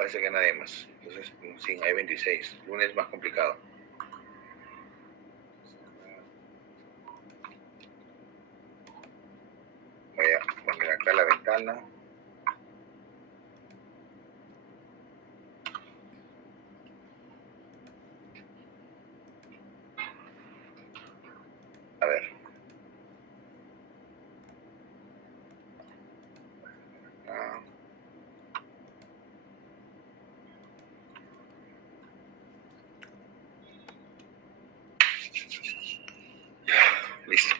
parece que nadie más. Entonces, sí, hay 26. Lunes más complicado. Voy a poner acá la ventana. A ver. Listo.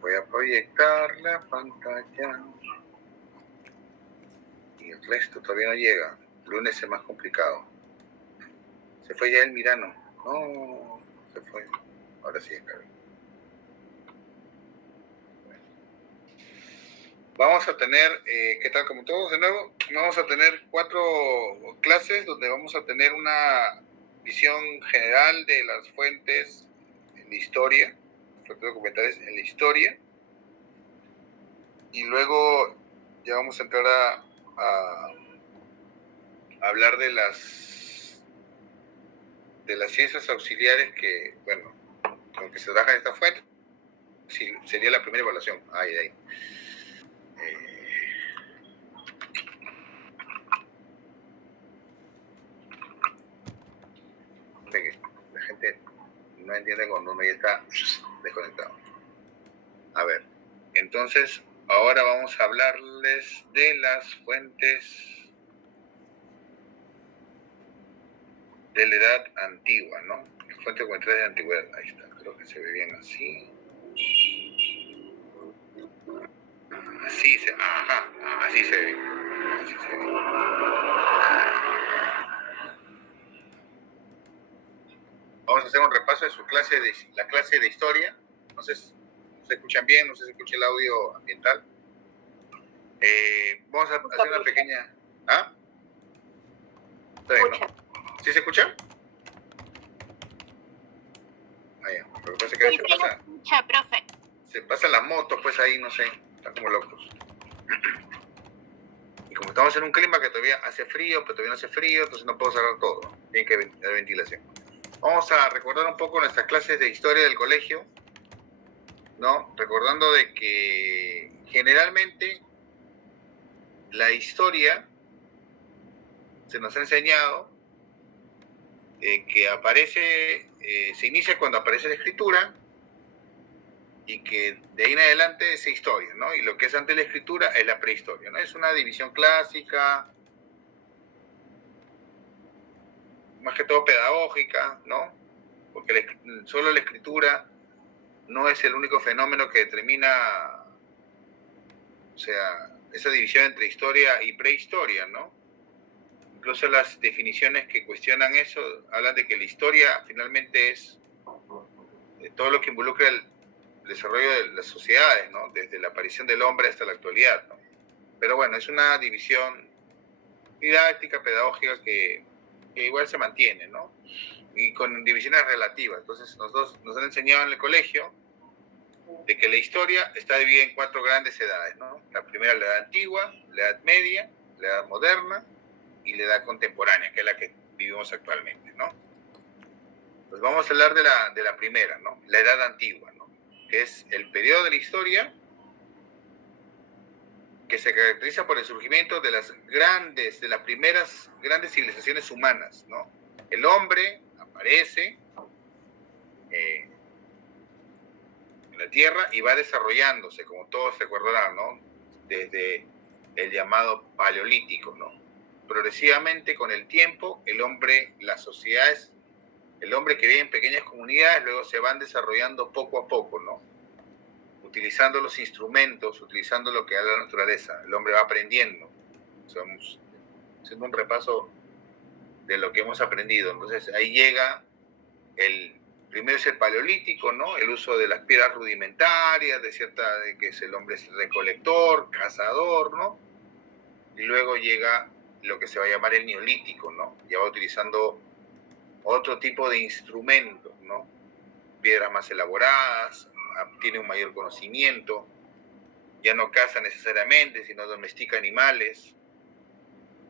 Voy a proyectar la pantalla. Y el resto todavía no llega. Lunes es más complicado. Se fue ya el Mirano. No, se fue. Ahora sí está bien. Bueno. Vamos a tener, ¿qué tal? Como todos de nuevo, vamos a tener 4 clases donde vamos a tener una visión general de las fuentes en la historia, fuentes documentales en la historia. Y luego ya vamos a entrar a hablar de las ciencias auxiliares que, bueno, con que se trabaja en esta fuente. Sería la primera evaluación. Ahí. La gente no entiende cuando uno ya está desconectado. A ver, entonces ahora vamos a hablarles de las fuentes de la edad antigua, ¿no? Fuentes documentales de antigüedad. Ahí está, creo que se ve bien así. Así se, así se ve. Así se ve. Vamos a hacer un repaso de la clase de historia. No sé si se escuchan bien, no sé si se escucha el audio ambiental. Vamos a hacer una pequeña... ¿Ah? ¿Está bien, no? ¿Sí se escucha? Ya. Lo que pasa es que se pasan las motos, pues ahí, no sé, están como locos. Y como estamos en un clima que todavía hace frío, pero todavía no hace frío, entonces no puedo cerrar todo, ¿no? Tiene que haber ventilación. Vamos a recordar un poco nuestras clases de historia del colegio, ¿no? Recordando de que generalmente la historia se nos ha enseñado que aparece, se inicia cuando aparece la escritura y que de ahí en adelante es historia, ¿no? Y lo que es antes de la escritura es la prehistoria, ¿no? Es una división clásica, más que todo pedagógica, ¿no? Porque solo la escritura no es el único fenómeno que determina, o sea, esa división entre historia y prehistoria, ¿no? Incluso las definiciones que cuestionan eso hablan de que la historia finalmente es todo lo que involucra el desarrollo de las sociedades, ¿no? Desde la aparición del hombre hasta la actualidad, ¿no? Pero bueno, es una división didáctica, pedagógica que igual se mantiene, ¿no? Y con divisiones relativas. Entonces, nos han enseñado en el colegio de que la historia está dividida en 4 grandes edades, ¿no? La primera, la edad antigua, la edad media, la edad moderna y la edad contemporánea, que es la que vivimos actualmente, ¿no? Pues vamos a hablar de la primera, ¿no? La edad antigua, ¿no? Que es el periodo de la historia que se caracteriza por el surgimiento de las primeras grandes civilizaciones humanas, ¿no? El hombre aparece en la Tierra y va desarrollándose, como todos recordarán, ¿no? Desde el llamado Paleolítico, ¿no? Progresivamente, con el tiempo, el hombre, las sociedades, el hombre que vive en pequeñas comunidades, luego se van desarrollando poco a poco, ¿no? utilizando los instrumentos, utilizando lo que da la naturaleza. El hombre va aprendiendo. Estamos haciendo un repaso de lo que hemos aprendido. Entonces ahí llega primero es el paleolítico, ¿no? El uso de las piedras rudimentarias, de que el hombre es recolector, cazador, ¿no? Y luego llega lo que se va a llamar el neolítico, ¿no? Ya va utilizando otro tipo de instrumentos, ¿no? Piedras más elaboradas, tiene un mayor conocimiento, ya no caza necesariamente, sino domestica animales,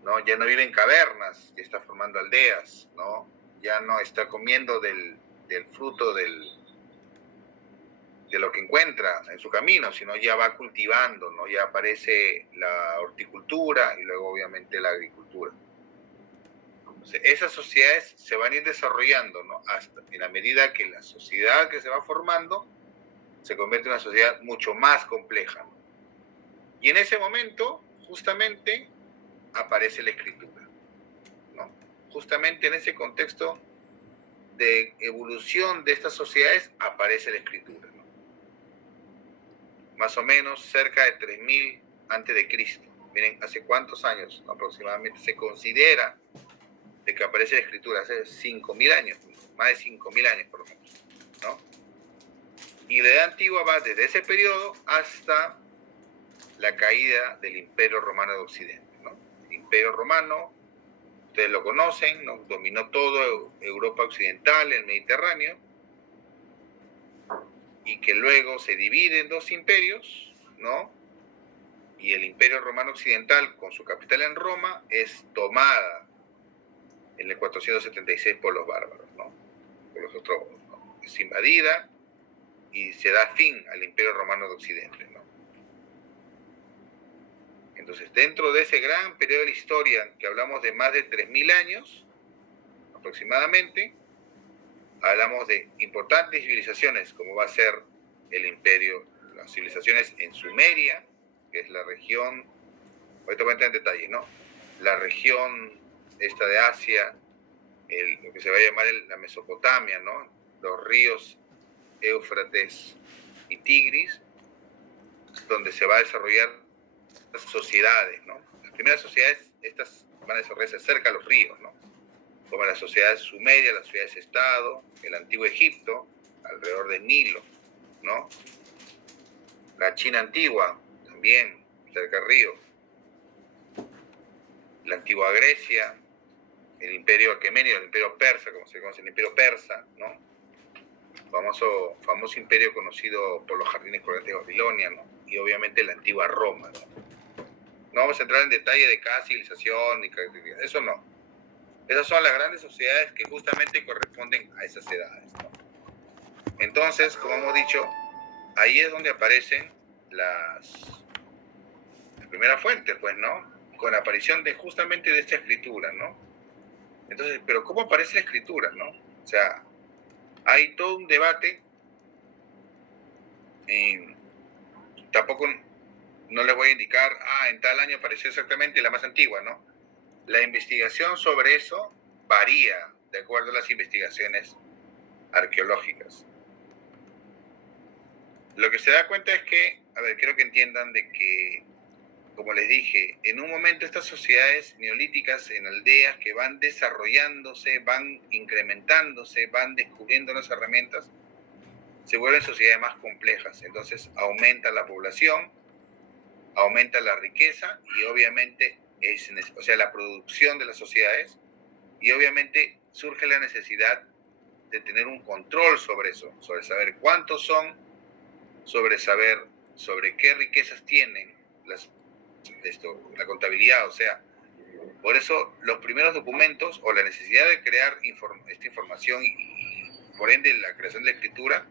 ¿no? Ya no vive en cavernas, ya está formando aldeas, ¿no? Ya no está comiendo del fruto de lo que encuentra en su camino, sino ya va cultivando, ¿no? Ya aparece la horticultura y luego obviamente la agricultura. Entonces, esas sociedades se van a ir desarrollando, ¿no? Hasta en la medida que la sociedad que se va formando se convierte en una sociedad mucho más compleja, ¿no? Y en ese momento, justamente, aparece la escritura, ¿no? Justamente en ese contexto de evolución de estas sociedades aparece la escritura, ¿no? Más o menos cerca de 3000 antes de Cristo. Miren, ¿hace cuántos años aproximadamente se considera de que aparece la escritura? Hace 5000 años, más de 5000 años por lo menos, ¿no? Y la Edad Antigua va desde ese periodo hasta la caída del Imperio Romano de Occidente, ¿no? El Imperio Romano, ustedes lo conocen, ¿no? Dominó toda Europa Occidental, el Mediterráneo, y que luego se divide en dos imperios, ¿no? Y el Imperio Romano Occidental, con su capital en Roma, es tomada en el 476 por los bárbaros, ¿no? Por los ostrogodos, ¿no? Es invadida y se da fin al Imperio Romano de Occidente, ¿no? Entonces, dentro de ese gran periodo de la historia, que hablamos de más de 3000 años, aproximadamente, hablamos de importantes civilizaciones, como va a ser el imperio, las civilizaciones en Sumeria, que es la región, ahorita voy a entrar en detalles, ¿no? La región esta de Asia, lo que se va a llamar la Mesopotamia, ¿no? Los ríos Éufrates y Tigris, donde se va a desarrollar las sociedades, ¿no? Las primeras sociedades, estas van a desarrollarse cerca de los ríos, ¿no? Como las sociedades sumerias, las ciudades-estado, el antiguo Egipto, alrededor del Nilo, ¿no? La China antigua, también, cerca del río. La antigua Grecia, el imperio aqueménido, el imperio persa, como se conoce, el imperio persa, ¿no? Famoso imperio conocido por los jardines colgantes de Babilonia, ¿no? Y obviamente la antigua Roma, ¿no? No vamos a entrar en detalle de cada civilización, eso no. Esas son las grandes sociedades que justamente corresponden a esas edades, ¿no? Entonces, como hemos dicho, ahí es donde aparecen las primeras fuentes, pues, ¿no? Con la aparición justamente de esta escritura, ¿no? Entonces, pero ¿cómo aparece la escritura, no? O sea, hay todo un debate, tampoco no les voy a indicar, en tal año apareció exactamente la más antigua, ¿no? La investigación sobre eso varía de acuerdo a las investigaciones arqueológicas. Lo que se da cuenta es que, quiero que entiendan de que, como les dije, en un momento estas sociedades neolíticas en aldeas que van desarrollándose, van incrementándose, van descubriendo las herramientas, se vuelven sociedades más complejas. Entonces aumenta la población, aumenta la riqueza y obviamente la producción de las sociedades, y obviamente surge la necesidad de tener un control sobre eso, sobre saber cuántos son, sobre saber sobre qué riquezas tienen, la contabilidad, o sea, por eso los primeros documentos o la necesidad de crear esta información y por ende la creación de la escritura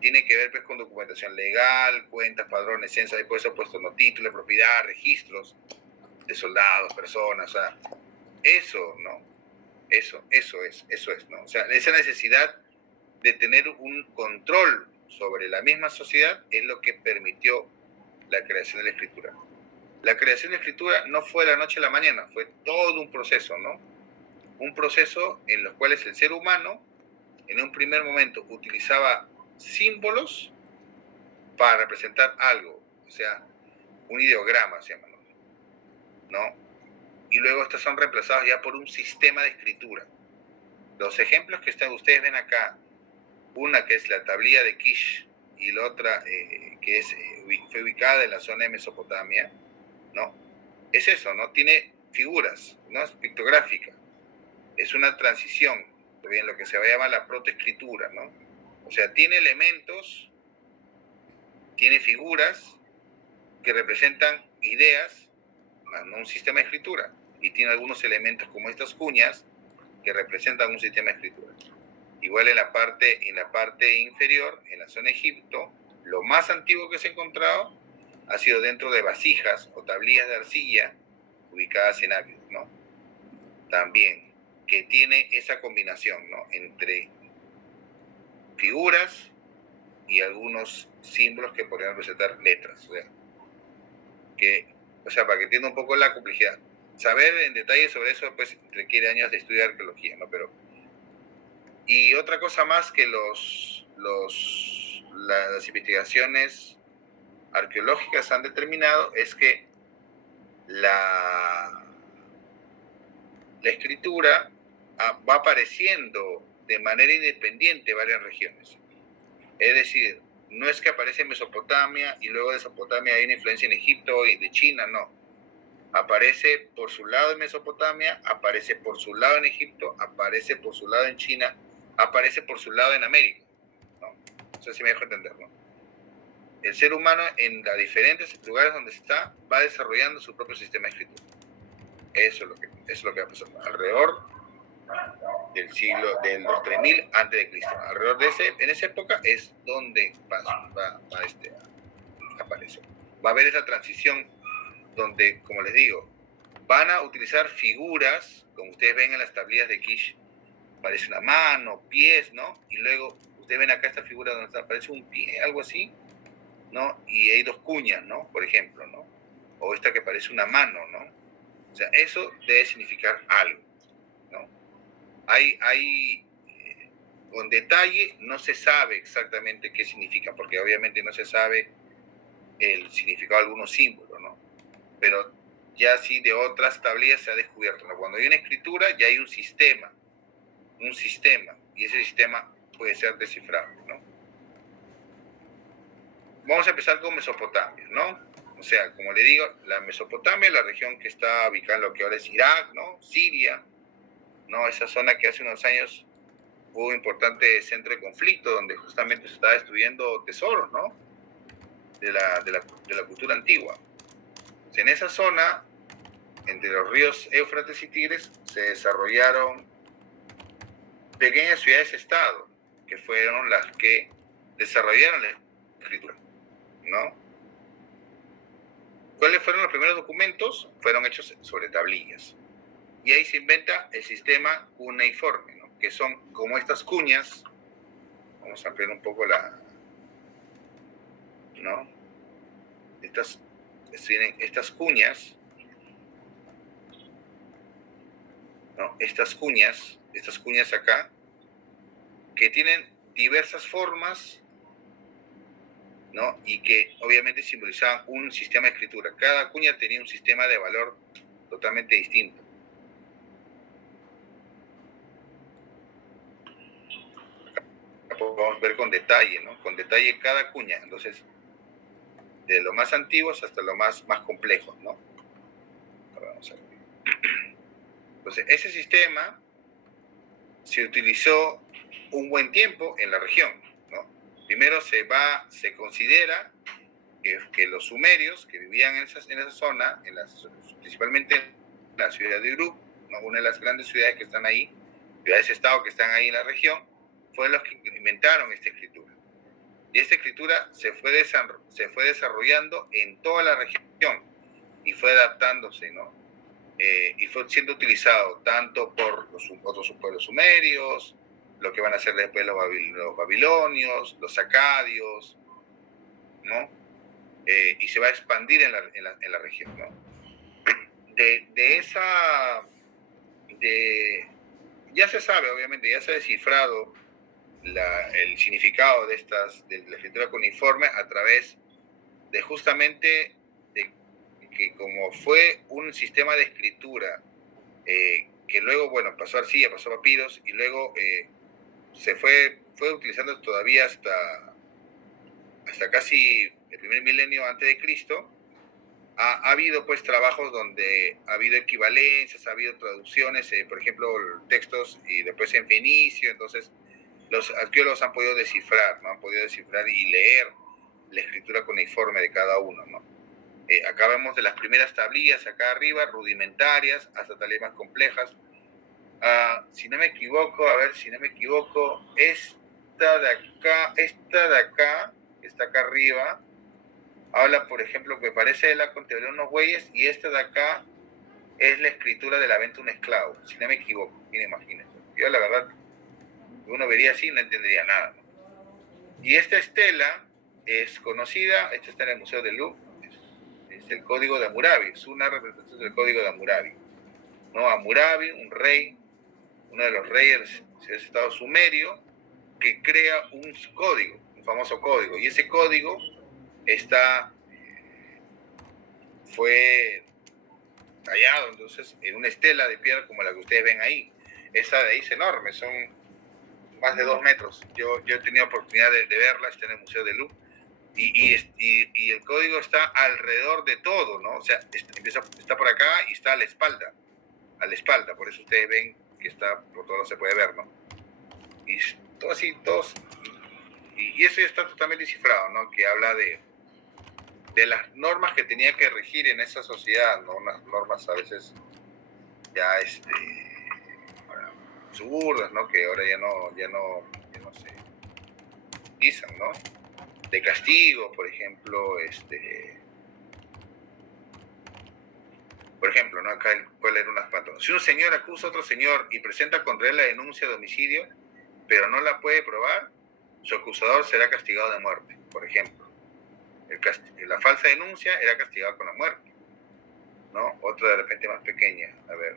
tiene que ver pues con documentación legal, cuentas, padrones, censos, después he puesto no títulos de propiedad, registros de soldados, personas, o sea, eso, ¿no? Eso es, ¿no? O sea, esa necesidad de tener un control sobre la misma sociedad es lo que permitió la creación de la escritura. La creación de la escritura no fue de la noche a la mañana, fue todo un proceso, ¿no? Un proceso en los cuales el ser humano, en un primer momento, utilizaba símbolos para representar algo, o sea, un ideograma se llama, ¿no? Y luego estas son reemplazadas ya por un sistema de escritura. Los ejemplos que ustedes ven acá, una que es la tablilla de Kish y la otra que fue ubicada en la zona de Mesopotamia, ¿no? Es eso, ¿no? Tiene figuras, ¿no? Es pictográfica. Es una transición, bien, lo que se va a llamar la protoescritura, ¿no? O sea, tiene elementos, tiene figuras que representan ideas, no un sistema de escritura, y tiene algunos elementos como estas cuñas que representan un sistema de escritura. Igual en la parte inferior, en la zona de Egipto, lo más antiguo que se ha encontrado ha sido dentro de vasijas o tablillas de arcilla ubicadas en Ávidos, ¿no? También, que tiene esa combinación, ¿no? Entre figuras y algunos símbolos que podrían representar letras, o sea, para que entienda un poco la complejidad. Saber en detalle sobre eso pues requiere años de estudio de arqueología, ¿no? Y otra cosa más que las investigaciones arqueológicas han determinado es que la escritura va apareciendo de manera independiente en varias regiones. Es decir, no es que aparece en Mesopotamia y luego de Mesopotamia hay una influencia en Egipto y de China, no. Aparece por su lado en Mesopotamia, aparece por su lado en Egipto, aparece por su lado en China, aparece por su lado en América, ¿no? No sé si me dejo entender, ¿no? El ser humano en los diferentes lugares donde está va desarrollando su propio sistema de escritura. Eso es lo que va pasando alrededor del los 3000 antes de Cristo. Alrededor en esa época es donde aparece. Va a haber esa transición donde, como les digo, van a utilizar figuras, como ustedes ven en las tablillas de Kish, parece una mano, pies, ¿no? Y luego ustedes ven acá esta figura donde aparece un pie, algo así, ¿no? Y hay dos cuñas, ¿no? Por ejemplo, ¿no? O esta que parece una mano, ¿no? O sea, eso debe significar algo, ¿no? Con detalle no se sabe exactamente qué significa, porque obviamente no se sabe el significado de algunos símbolos, ¿no? Pero ya sí de otras tablillas se ha descubierto, ¿no? Cuando hay una escritura ya hay un sistema, y ese sistema puede ser descifrable, ¿no? Vamos a empezar con Mesopotamia, ¿no? O sea, como le digo, la Mesopotamia, la región que está ubicada en lo que ahora es Irak, ¿no? Siria, ¿no? Esa zona que hace unos años hubo un importante centro de conflicto donde justamente se estaba destruyendo tesoros, ¿no? De la cultura antigua. O sea, en esa zona, entre los ríos Éufrates y Tigres, se desarrollaron pequeñas ciudades-estado, que fueron las que desarrollaron la escritura, ¿no? ¿Cuáles fueron los primeros documentos? Fueron hechos sobre tablillas. Y ahí se inventa el sistema cuneiforme, ¿no? Que son como estas cuñas. Vamos a ampliar un poco ¿no? Estas cuñas, ¿no? Estas cuñas acá, que tienen diversas formas, ¿no? Y que obviamente simbolizaban un sistema de escritura. Cada cuña tenía un sistema de valor totalmente distinto. Acá podemos ver con detalle, ¿no? Con detalle cada cuña. Entonces, de lo más antiguos hasta lo más complejos, ¿no? Vamos a ver. Entonces, ese sistema se utilizó un buen tiempo en la región, ¿no? Primero se considera que los sumerios que vivían en esa zona, principalmente en la ciudad de Uruk, ¿no? Una de las grandes ciudades que están ahí, ciudades-estado que están ahí en la región, fueron los que inventaron esta escritura. Y esta escritura se fue desarrollando en toda la región y fue adaptándose, ¿no? Y fue siendo utilizado tanto por los otros pueblos sumerios, lo que van a ser después los babilonios, los acadios, ¿no? Y se va a expandir en la región, ¿no? Ya se sabe, obviamente, ya se ha descifrado el significado de la escritura cuneiforme a través de justamente de que como fue un sistema de escritura que luego, bueno, pasó a arcilla, pasó a papiros y luego se fue utilizando todavía hasta casi el primer milenio antes de Cristo. Ha habido pues trabajos donde ha habido equivalencias, ha habido traducciones, por ejemplo, textos y después en fenicio, entonces los arqueólogos han podido descifrar, ¿no? Han podido descifrar y leer la escritura cuneiforme de cada uno, ¿no? Acá vemos de las primeras tablillas acá arriba, rudimentarias, hasta tablillas más complejas. Si no me equivoco, esta de acá, que está acá arriba, habla, por ejemplo, que parece de la contemplé unos bueyes, y esta de acá es la escritura de la venta de un esclavo, si no me equivoco, mira, imagínense. Yo la verdad, uno vería así y no entendería nada, ¿no? Y esta estela es conocida, esta está en el Museo del Louvre, es el Código de Hammurabi, es una representación del Código de Hammurabi, ¿no? Hammurabi, un rey, uno de los reyes del estado sumerio, que crea un código, un famoso código, y ese código fue tallado entonces en una estela de piedra como la que ustedes ven ahí. Esa de ahí es enorme, son más de 2 metros. Yo he tenido oportunidad de verla, está en el Museo del Louvre, y el código está alrededor de todo, ¿no? O sea, está por acá y está a la espalda, por eso ustedes ven que está por todo se puede ver, ¿no? Y todo así, y eso ya está totalmente descifrado, ¿no? Que habla de las normas que tenía que regir en esa sociedad, ¿no? Unas normas a veces ya absurdas, ¿no? Que ahora ya no se utilizan, ¿no? De castigo, por ejemplo, ¿no? Acá puede leer unas cuantas. Si un señor acusa a otro señor y presenta contra él la denuncia de homicidio, pero no la puede probar, su acusador será castigado de muerte, por ejemplo. La falsa denuncia era castigada con la muerte, ¿no? Otra de repente más pequeña, a ver.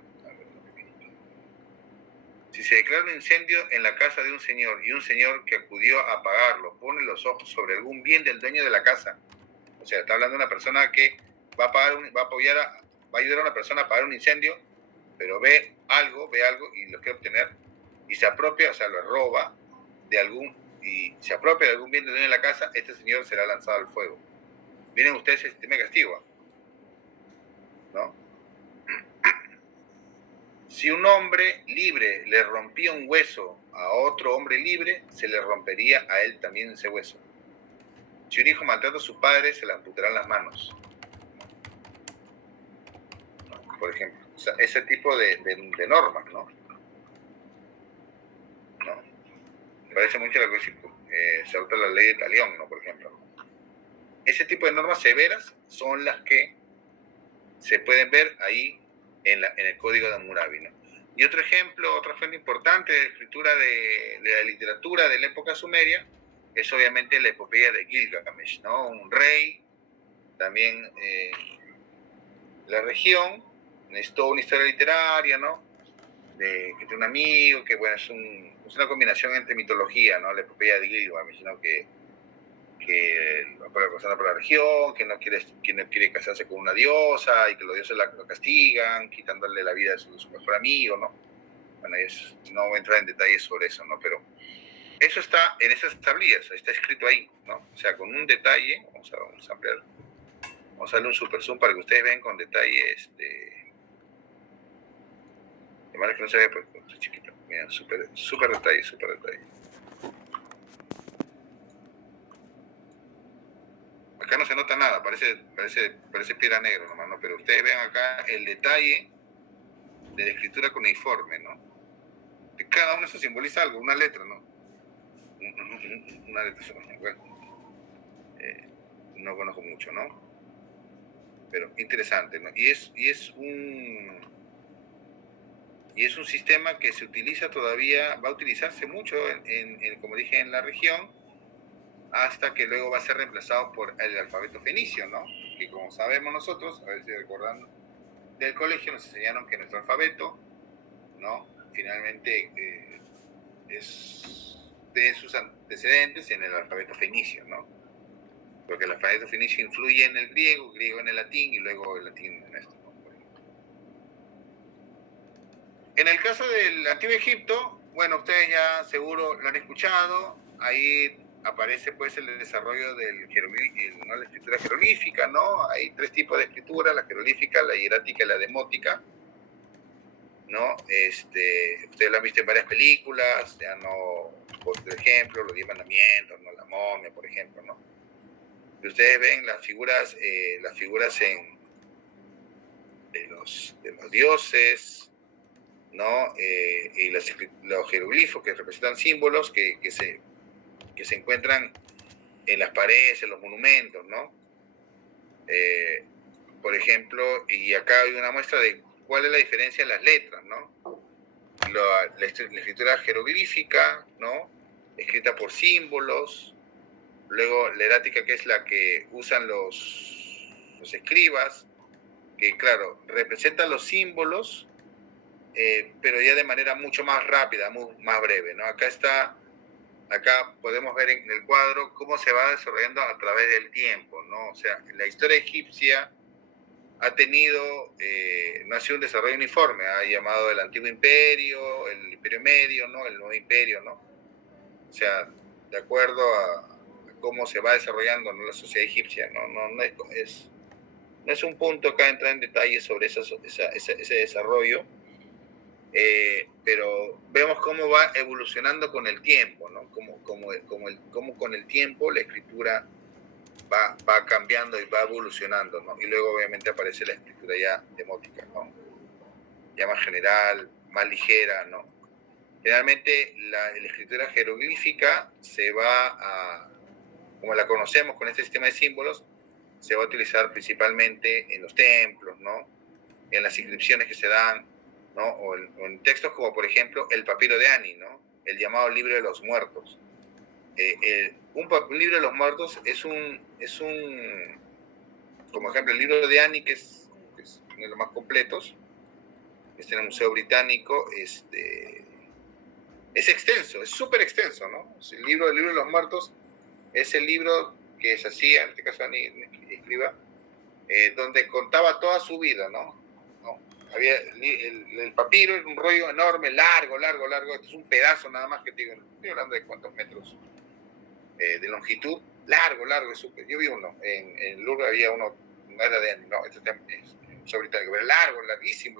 Si se declara un incendio en la casa de un señor y un señor que acudió a apagarlo pone los ojos sobre algún bien del dueño de la casa, o sea, está hablando de una persona que va a ayudar a una persona a apagar un incendio, pero ve algo y lo quiere obtener y se apropia, o sea, lo roba se apropia de algún bien del dueño de la casa, este señor será lanzado al fuego. Miren ustedes el sistema de castigo, ¿no? Si un hombre libre le rompía un hueso a otro hombre libre, se le rompería a él también ese hueso. Si un hijo maltrata a su padre, se le amputarán las manos, ¿no? Por ejemplo, o sea, ese tipo de normas, ¿no? Me parece mucho lo que se adopta la ley de Talión, ¿no? Por ejemplo. Ese tipo de normas severas son las que se pueden ver ahí en el Código de Hammurabi, ¿no? Y otro ejemplo, otra fuente importante de escritura de la literatura de la época sumeria es obviamente la epopeya de Gilgamesh, ¿no? Un rey, también la región, es toda una historia literaria, ¿no? Que tiene un amigo, que bueno, es una combinación entre mitología, ¿no? La epopeya de Gilgamesh, ¿no? Que pasando por la región, que no quiere casarse con una diosa y que los dioses lo castigan, quitándole la vida de su mejor amigo, ¿no? Bueno, no voy a entrar en detalles sobre eso, ¿no? Pero eso está en esas tablillas, está escrito ahí, ¿no? O sea, con un detalle, vamos a ampliar, vamos a darle un super zoom para que ustedes vean con detalle, de manera que no se ve, pues, chiquito, mira, super detalle. Acá no se nota nada, parece piedra negra nomás, ¿no? Pero ustedes ven acá el detalle de la escritura cuneiforme, ¿no? Que cada uno de eso simboliza algo, una letra, ¿no? Una letra, bueno, no conozco mucho, ¿no? Pero interesante, ¿no? Y es un sistema que se utiliza todavía, va a utilizarse mucho, como dije, en la región, hasta que luego va a ser reemplazado por el alfabeto fenicio, ¿no? Que como sabemos nosotros, a ver si recordando del colegio, nos enseñaron que nuestro alfabeto, ¿no? Finalmente es de sus antecedentes en el alfabeto fenicio, ¿no? Porque el alfabeto fenicio influye en el griego en el latín y luego el latín en esto, ¿no? En el caso del Antiguo Egipto, bueno, ustedes ya seguro lo han escuchado, ahí aparece pues el desarrollo del ¿no? La escritura jeroglífica, ¿no? Hay 3 tipos de escritura, la jeroglífica, la hierática y la demótica, ¿no? Ustedes lo han visto en varias películas, ya no, por ejemplo, los 10 mandamientos, ¿no? La momia, por ejemplo, ¿no? Y ustedes ven las figuras de los dioses, ¿no? Y los jeroglifos que representan símbolos que se encuentran en las paredes, en los monumentos, ¿no? Por ejemplo, y acá hay una muestra de cuál es la diferencia en las letras, ¿no? La escritura jeroglífica, ¿no? Escrita por símbolos, luego la hierática, que es la que usan los escribas, que claro, representan los símbolos, pero ya de manera mucho más rápida, más breve, ¿no? Acá podemos ver en el cuadro cómo se va desarrollando a través del tiempo, ¿no? O sea, la historia egipcia ha tenido, no ha sido un desarrollo uniforme, ha llamado el Antiguo Imperio, el Imperio Medio, ¿no? El Nuevo Imperio, ¿no? O sea, de acuerdo a cómo se va desarrollando, ¿no? La sociedad egipcia, no es un punto acá entrar en detalle sobre ese desarrollo, pero vemos cómo va evolucionando con el tiempo, ¿no? Cómo con el tiempo la escritura va cambiando y va evolucionando, ¿no? Y luego obviamente aparece la escritura ya demótica, ¿no? Ya más general, más ligera, ¿no? Generalmente la escritura jeroglífica como la conocemos con este sistema de símbolos, se va a utilizar principalmente en los templos, ¿no? En las inscripciones que se dan, ¿no? O en textos como, por ejemplo, el papiro de Ani, ¿no? El llamado libro de los muertos. Un libro de los muertos es como ejemplo, el libro de Ani, que es uno de los más completos, en el Museo Británico, es extenso, es súper extenso, ¿no? El libro de los muertos es el libro que se hacía, en este caso Ani escriba, donde contaba toda su vida, ¿no? Había el papiro, era un rollo enorme, largo, esto es un pedazo nada más que te digo, estoy hablando de cuántos metros de longitud, largo, es súper. Yo vi uno, en Louvre había uno, no era de Ani, no, este es británico, pero largo, larguísimo.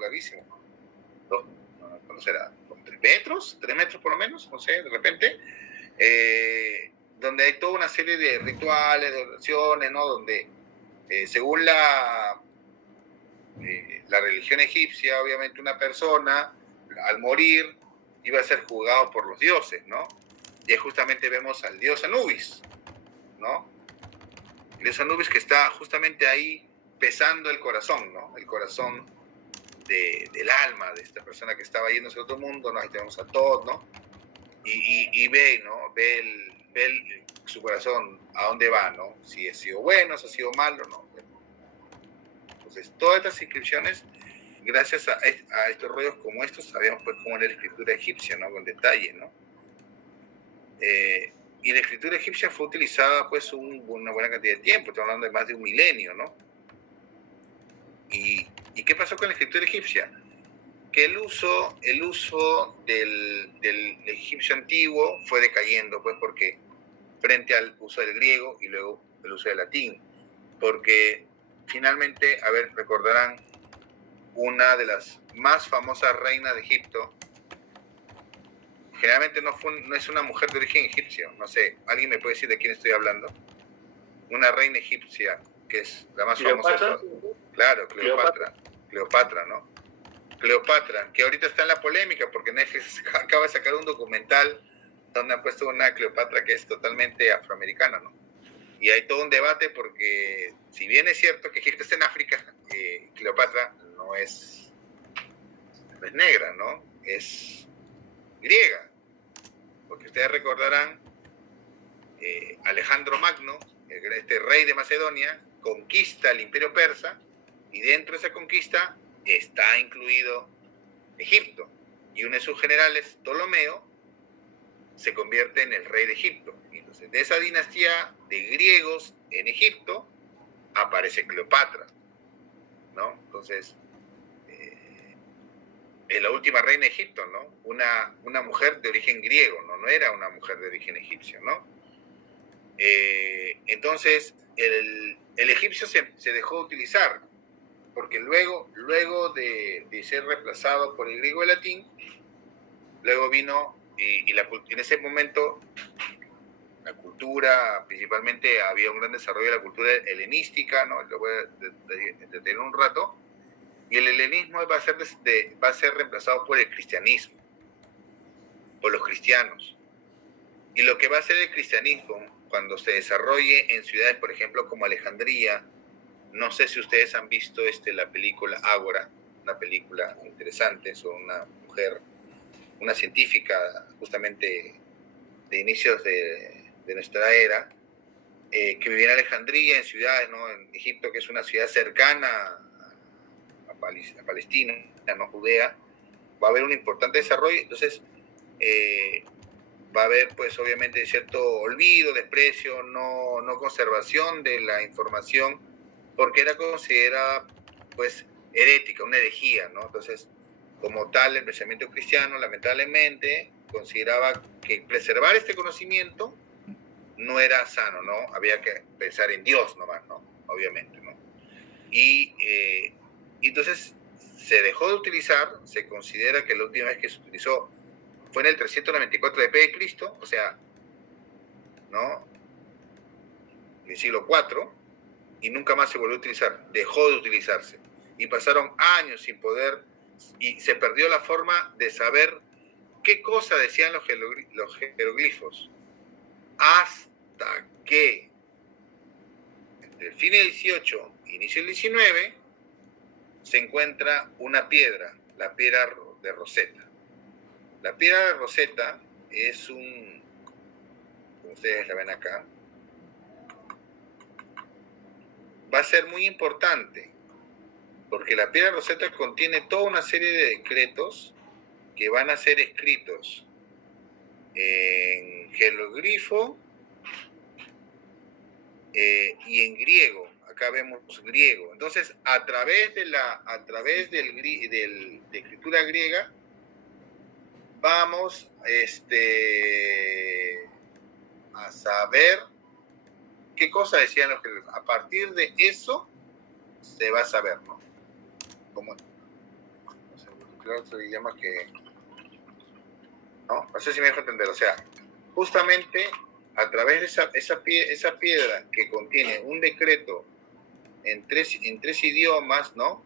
No será, 3 metros por lo menos, no sé, de repente, donde hay toda una serie de rituales, de oraciones, ¿no? Donde según la religión egipcia, obviamente una persona al morir iba a ser juzgado por los dioses, ¿no? Y justamente vemos al dios Anubis, ¿no? El dios Anubis que está justamente ahí pesando el corazón, ¿no? El corazón del alma de esta persona que estaba yéndose a otro mundo, ¿no? Ahí tenemos a Tot, ¿no? Y ve, ¿no? Ve su corazón a dónde va, ¿no? Si ha sido bueno, si ha sido malo, ¿no? Entonces, todas estas inscripciones, gracias a estos rollos como estos, sabemos pues cómo era la escritura egipcia, ¿no? Con detalle, ¿no? Y la escritura egipcia fue utilizada pues una buena cantidad de tiempo, estamos hablando de más de un milenio, ¿no? ¿Y qué pasó con la escritura egipcia? Que el uso del egipcio antiguo fue decayendo, pues porque frente al uso del griego y luego el uso del latín, porque finalmente, a ver, recordarán, una de las más famosas reinas de Egipto, generalmente no es una mujer de origen egipcio, no sé, ¿alguien me puede decir de quién estoy hablando? Una reina egipcia que es la más famosa. Claro, Cleopatra, ¿no? Cleopatra, que ahorita está en la polémica porque Netflix acaba de sacar un documental donde han puesto una Cleopatra que es totalmente afroamericana, ¿no? Y hay todo un debate porque, si bien es cierto que Egipto está en África, Cleopatra no es negra, ¿no? Es griega. Porque ustedes recordarán, Alejandro Magno, este rey de Macedonia, conquista el imperio persa y dentro de esa conquista está incluido Egipto. Y uno de sus generales, Ptolomeo, se convierte en el rey de Egipto. Entonces, de esa dinastía de griegos en Egipto aparece Cleopatra, ¿no? Entonces, es la última reina de Egipto, ¿no? Una mujer de origen griego, ¿no? No era una mujer de origen egipcio, ¿no? Entonces, el egipcio se dejó de utilizar, porque luego de ser reemplazado por el griego y el latín, luego vino, en ese momento, la cultura, principalmente había un gran desarrollo de la cultura helenística, ¿no? Lo voy a detener un rato, y el helenismo va a ser reemplazado por el cristianismo, por los cristianos. Y lo que va a hacer el cristianismo cuando se desarrolle en ciudades, por ejemplo, como Alejandría, no sé si ustedes han visto la película Ágora, una película interesante sobre una mujer, una científica justamente de inicios de nuestra era, que vivía en Alejandría, en ciudades, ¿no? En Egipto, que es una ciudad cercana a Palestina, no Judea, va a haber un importante desarrollo. Entonces, va a haber, pues, obviamente, cierto olvido, desprecio, no conservación de la información, porque era considerada, pues, herética, una herejía, ¿no? Entonces, como tal, el pensamiento cristiano, lamentablemente, consideraba que preservar este conocimiento no era sano, ¿no? Había que pensar en Dios nomás, ¿no? Obviamente, ¿no? Y entonces se dejó de utilizar, se considera que la última vez que se utilizó fue en el 394 d.C., o sea, ¿no? En el siglo IV, y nunca más se volvió a utilizar, dejó de utilizarse. Y pasaron años sin poder, y se perdió la forma de saber qué cosa decían los jeroglifos, hasta que entre el fin del 18 e inicio del 19 se encuentra una piedra, la piedra de Rosetta. La piedra de Rosetta es como ustedes la ven acá, va a ser muy importante, porque la piedra de Rosetta contiene toda una serie de decretos que van a ser escritos en jeroglifo y en griego. Acá vemos griego. Entonces, a través de la escritura griega, vamos a saber qué cosa decían los jeroglifos. A partir de eso se va a saber, ¿no? Como, no sé, otro idioma que... No sé si me dejo entender. O sea, justamente a través de esa piedra que contiene un decreto en tres idiomas, ¿no?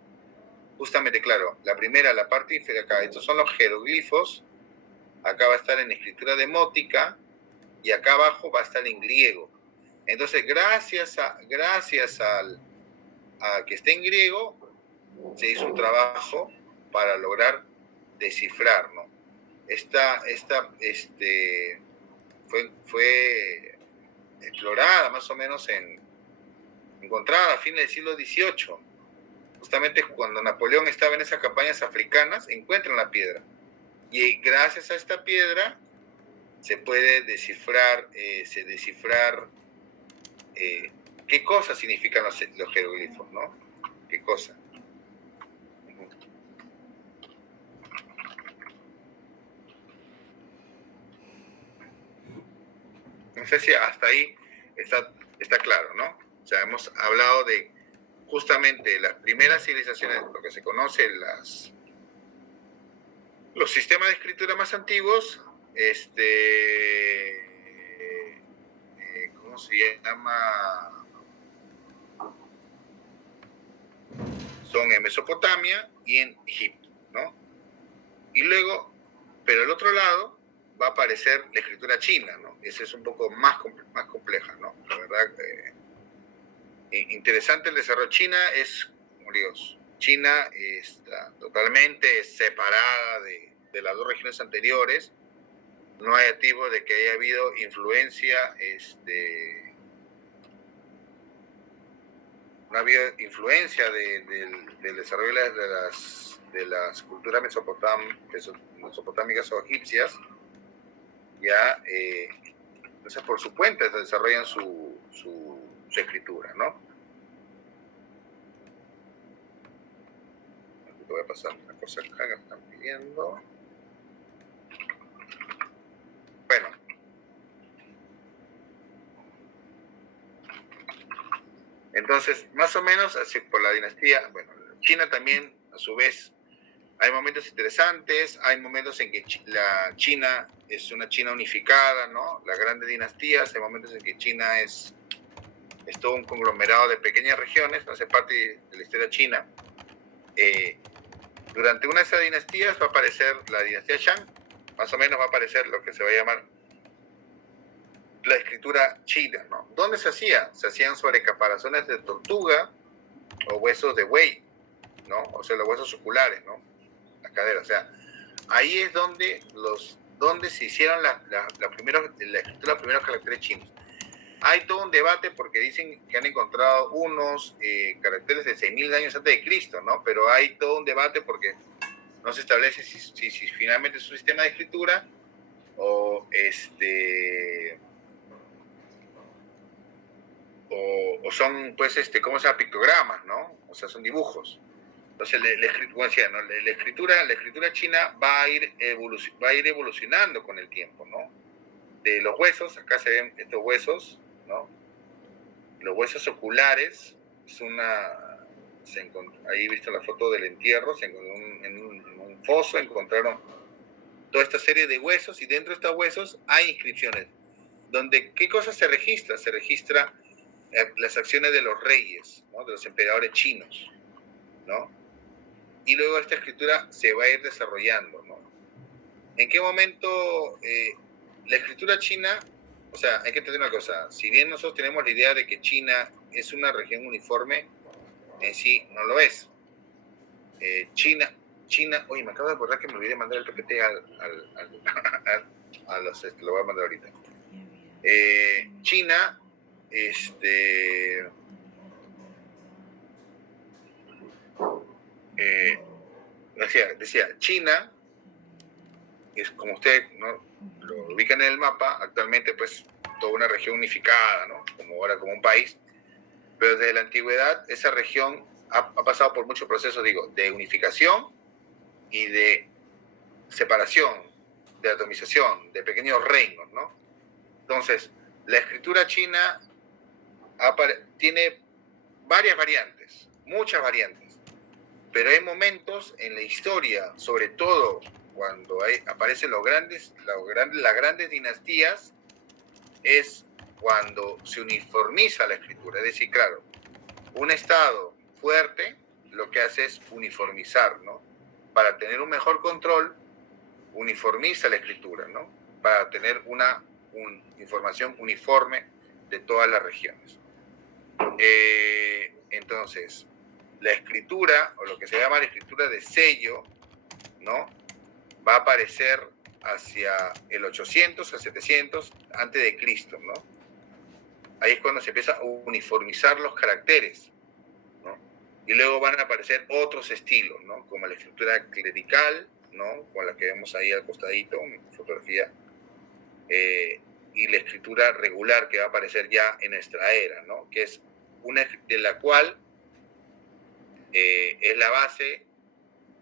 Justamente, claro, la primera, la parte inferior acá, estos son los jeroglifos, acá va a estar en escritura demótica y acá abajo va a estar en griego. Entonces, gracias a que esté en griego, se hizo un trabajo para lograr descifrar, ¿no? Fue explorada más o menos encontrada a fines del siglo XVIII. Justamente cuando Napoleón estaba en esas campañas africanas, encuentran la piedra. Y gracias a esta piedra se puede descifrar, qué cosas significan los jeroglifos, ¿no? ¿Qué cosa? No sé si hasta ahí está claro, ¿no? O sea, hemos hablado de justamente las primeras civilizaciones, lo que se conoce, los sistemas de escritura más antiguos, ¿cómo se llama? Son en Mesopotamia y en Egipto, ¿no? Y luego, pero el otro lado va a aparecer la escritura china, ¿no? Esa es un poco más compleja, ¿no? La verdad, interesante el desarrollo. China es, como digo, China está totalmente separada de las dos regiones anteriores. No hay activo de que haya habido influencia, no ha habido influencia del desarrollo de las culturas mesopotámicas o egipcias, ya, entonces por su cuenta desarrollan su escritura, ¿no? Te voy a pasar una cosa acá que me están pidiendo. Bueno. Entonces, más o menos, así por la dinastía, bueno, China también, a su vez, hay momentos interesantes, hay momentos en que la China es una China unificada, ¿no? Las grandes dinastías, hay momentos en que China es todo un conglomerado de pequeñas regiones, no hace parte de la historia china. Durante una de esas dinastías va a aparecer la dinastía Shang, más o menos va a aparecer lo que se va a llamar la escritura china, ¿no? ¿Dónde se hacía? Se hacían sobre caparazones de tortuga o huesos de buey, ¿no? O sea, los huesos oculares, ¿no? La cadera, o sea, ahí es donde se hicieron la escritura de los primeros caracteres chinos. Hay todo un debate porque dicen que han encontrado unos caracteres de 6.000 años antes de Cristo, ¿no? Pero hay todo un debate porque no se establece si finalmente es un sistema de escritura o son, pues, ¿cómo se llama? Pictogramas, ¿no? O sea, son dibujos. Entonces, la escritura china va a ir evolucionando con el tiempo, ¿no? De los huesos, acá se ven estos huesos, ¿no? Los huesos oculares, ahí viste la foto del entierro, en un foso encontraron toda esta serie de huesos y dentro de estos huesos hay inscripciones. Donde, ¿qué cosa se registra? Se registra las acciones de los reyes, ¿no? De los emperadores chinos, ¿no? Y luego esta escritura se va a ir desarrollando, ¿no? ¿En qué momento la escritura china, o sea, hay que entender una cosa, si bien nosotros tenemos la idea de que China es una región uniforme, en sí no lo es. China, oye, me acabo de acordar que me olvidé mandar el PPT a los, lo voy a mandar ahorita. China, decía, China es, como usted, ¿no?, lo ubican en el mapa, actualmente pues toda una región unificada, ¿no?, como ahora como un país, pero desde la antigüedad esa región ha pasado por muchos procesos, digo, de unificación y de separación, de atomización, de pequeños reinos, ¿no? Entonces, la escritura china tiene varias variantes, muchas variantes, pero hay momentos en la historia, sobre todo cuando aparecen las grandes dinastías, es cuando se uniformiza la escritura. Es decir, claro, un Estado fuerte lo que hace es uniformizar, ¿no? Para tener un mejor control, uniformiza la escritura, ¿no? Para tener una información uniforme de todas las regiones. Entonces, la escritura, o lo que se llama la escritura de sello, ¿no?, va a aparecer hacia el 800 al 700 antes de Cristo, ¿no? Ahí es cuando se empieza a uniformizar los caracteres, ¿no? Y luego van a aparecer otros estilos, ¿no?, como la escritura clerical, ¿no?, con la que vemos ahí al costadito, en fotografía, y la escritura regular que va a aparecer ya en nuestra era, ¿no?, que es una de la cual es la base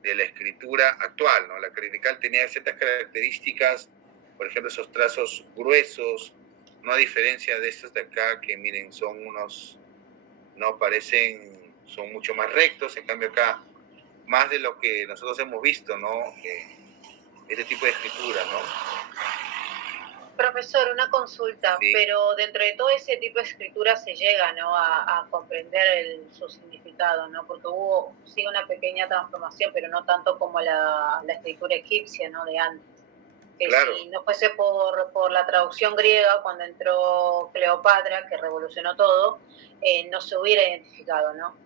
de la escritura actual, ¿no? La clerical tenía ciertas características, por ejemplo, esos trazos gruesos, no a diferencia de estos de acá, que miren, son unos, no parecen, son mucho más rectos, en cambio acá, más de lo que nosotros hemos visto, ¿no? Este tipo de escritura, ¿no? Profesor, una consulta, Sí. pero dentro de todo ese tipo de escritura se llega, ¿no?, a comprender su significado, ¿no? Porque hubo, sí, una pequeña transformación, pero no tanto como la escritura egipcia, ¿no?, de antes. Que Claro. Si no fuese por la traducción griega, cuando entró Cleopatra, que revolucionó todo, no se hubiera identificado, ¿no?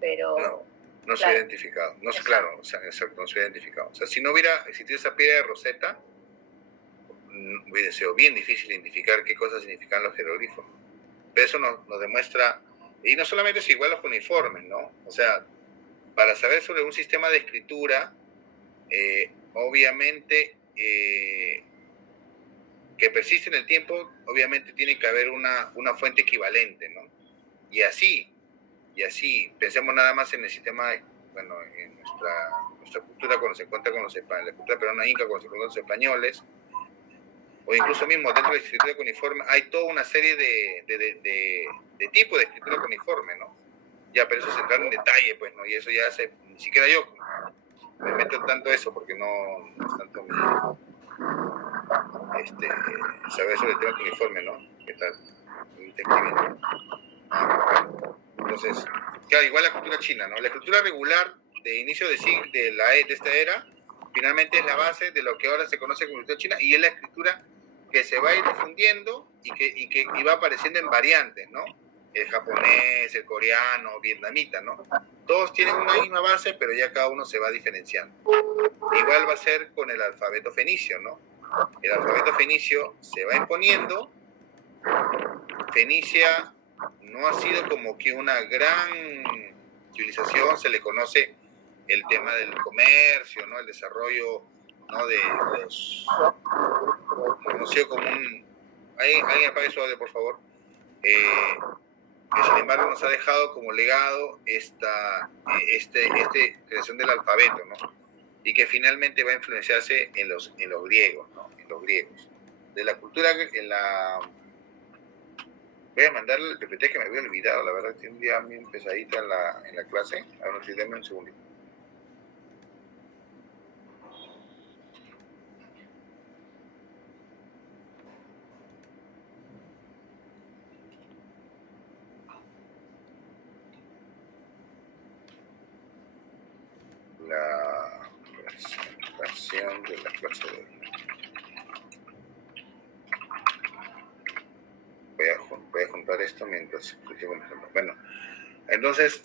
Pero... No se ha identificado. No, claro, o sea, exacto, no se ha identificado. O sea, si no hubiera existido esa piedra de Rosetta, hubiera sido bien difícil identificar qué cosas significan los jeroglíficos. Pero eso nos demuestra, y no solamente es igual los uniformes, ¿no? O sea, para saber sobre un sistema de escritura, obviamente que persiste en el tiempo, obviamente tiene que haber una fuente equivalente, ¿no? Y así, pensemos nada más en el sistema, bueno, en nuestra cultura cuando se encuentra con los españoles, la cultura peruana inca cuando se encuentra con los españoles, o incluso mismo dentro de la escritura cuneiforme, hay toda una serie de tipos de escritura cuneiforme, ¿no? Ya, pero eso es entrar en detalle, pues, ¿no? Y eso ya ni siquiera yo me meto tanto eso porque no es tanto mi, saber sobre el tema cuneiforme, ¿no? ¿Qué tal? Me está escribiendo. Entonces, claro, igual la cultura china, ¿no? La escritura regular de inicio de esta era, finalmente es la base de lo que ahora se conoce como cultura china, y es la escritura que se va a ir difundiendo y va apareciendo en variantes, ¿no? El japonés, el coreano, vietnamita, ¿no? Todos tienen una misma base, pero ya cada uno se va diferenciando. Igual va a ser con el alfabeto fenicio, ¿no? El alfabeto fenicio se va imponiendo. Fenicia no ha sido como que una gran civilización, se le conoce el tema del comercio, ¿no? El desarrollo, ¿no? De los conocido como un... ¿Alguien apague su audio, por favor? Que sin embargo nos ha dejado como legado esta creación del alfabeto, ¿no? Y que finalmente va a influenciarse en los griegos, ¿no? En los griegos. De la cultura, voy a mandarle el PPT que me había olvidado, la verdad, que un día bien pesadita en la clase. A ver, si denme un segundito. La presentación de la clase de hoy. Voy a juntar esto mientras... Bueno, entonces,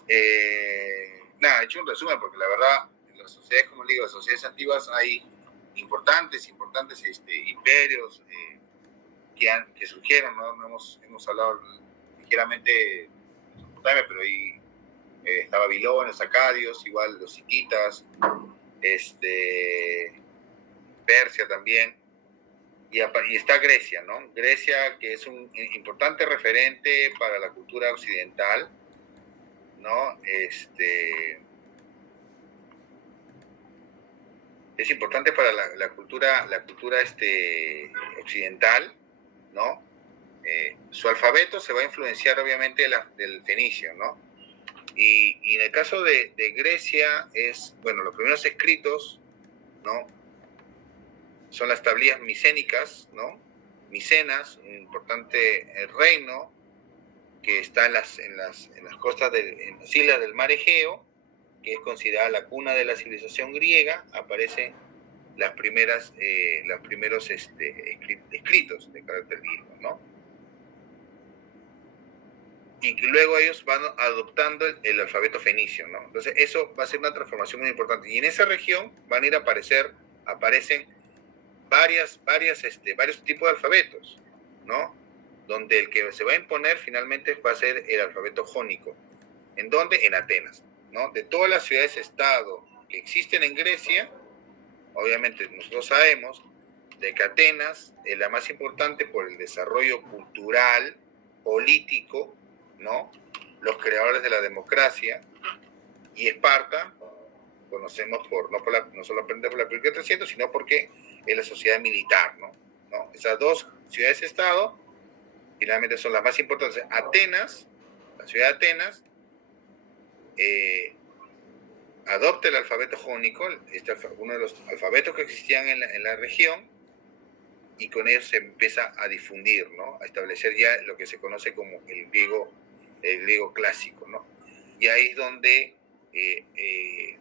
nada, he hecho un resumen porque la verdad, en las sociedades, como digo, las sociedades antiguas hay importantes imperios que surgieron, ¿no? Hemos hablado ligeramente, pero ahí está Babilonia, los acadios, igual los hititas, Persia también, y está Grecia, ¿no? Grecia, que es un importante referente para la cultura occidental, ¿no? Es importante para la cultura occidental, ¿no? Su alfabeto se va a influenciar obviamente del fenicio, ¿no? Y en el caso de Grecia bueno, los primeros escritos, ¿no? Son las tablillas micénicas, ¿no? Micenas, un importante reino que está en las costas, en las islas del mar Egeo, que es considerada la cuna de la civilización griega. Aparecen los primeros escritos de carácter griego, ¿no? Y luego ellos van adoptando el alfabeto fenicio, ¿no? Entonces eso va a ser una transformación muy importante. Y en esa región van a ir aparecen varios tipos de alfabetos, ¿no? Donde el que se va a imponer finalmente va a ser el alfabeto jónico. ¿En dónde? En Atenas, ¿no? De todas las ciudades-estado que existen en Grecia, obviamente nosotros sabemos de que Atenas es la más importante por el desarrollo cultural, político, ¿no? Los creadores de la democracia, y Esparta, conocemos no solo aprender por la película 300, sino porque es la sociedad militar, ¿no? Esas dos ciudades-estado finalmente son las más importantes. Atenas, la ciudad de Atenas, adopta el alfabeto jónico, uno de los alfabetos que existían en la región, y con ello se empieza a difundir, ¿no? A establecer ya lo que se conoce como el griego clásico, ¿no? Y ahí es donde, en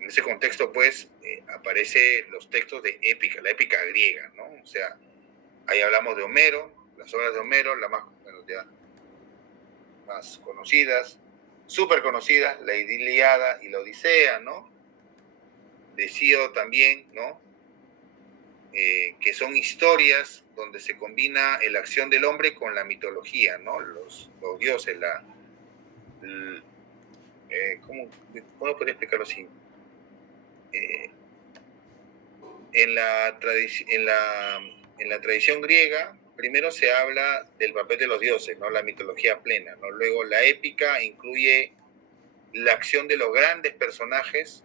ese contexto, pues, aparecen los textos de épica, la épica griega, ¿no? O sea, ahí hablamos de Homero, las obras de Homero, las más conocidas, súper conocidas, la Ilíada y la Odisea, ¿no? De Hesíodo también, ¿no? Que son historias donde se combina la acción del hombre con la mitología, ¿no? Los dioses, ¿cómo podría explicarlo así? En la en la tradición griega, primero se habla del papel de los dioses, ¿no? La mitología plena, ¿no? Luego la épica incluye la acción de los grandes personajes,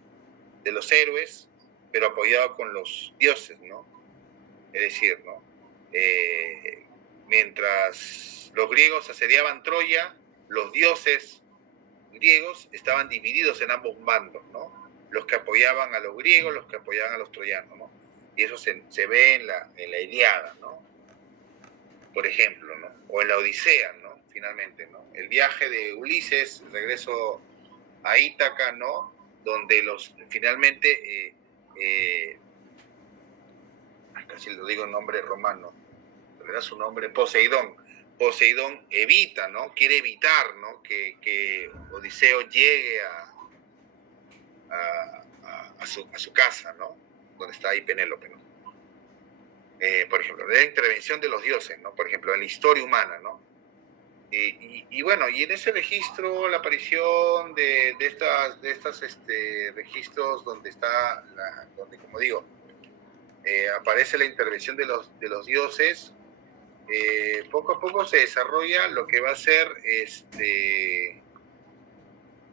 de los héroes, pero apoyado con los dioses, ¿no? Es decir, ¿no? Mientras los griegos asediaban Troya, los dioses griegos estaban divididos en ambos bandos, ¿no? Los que apoyaban a los griegos, los que apoyaban a los troyanos, ¿no? Y eso se ve en la Ilíada, ¿no? Por ejemplo, ¿no? O en la Odisea, ¿no? Finalmente, ¿no? El viaje de Ulises, el regreso a Ítaca, ¿no? Donde finalmente, casi lo digo en nombre romano, pero era su nombre, Poseidón. Poseidón evita, ¿no? Quiere evitar, ¿no? Que Odiseo llegue a su casa, ¿no? Donde está ahí Penélope, ¿no? Por ejemplo, la intervención de los dioses, ¿no? Por ejemplo, en la historia humana, ¿no? Y bueno, y en ese registro, la aparición de estas registros donde está, donde, como digo, aparece la intervención de los dioses, poco a poco se desarrolla lo que va a ser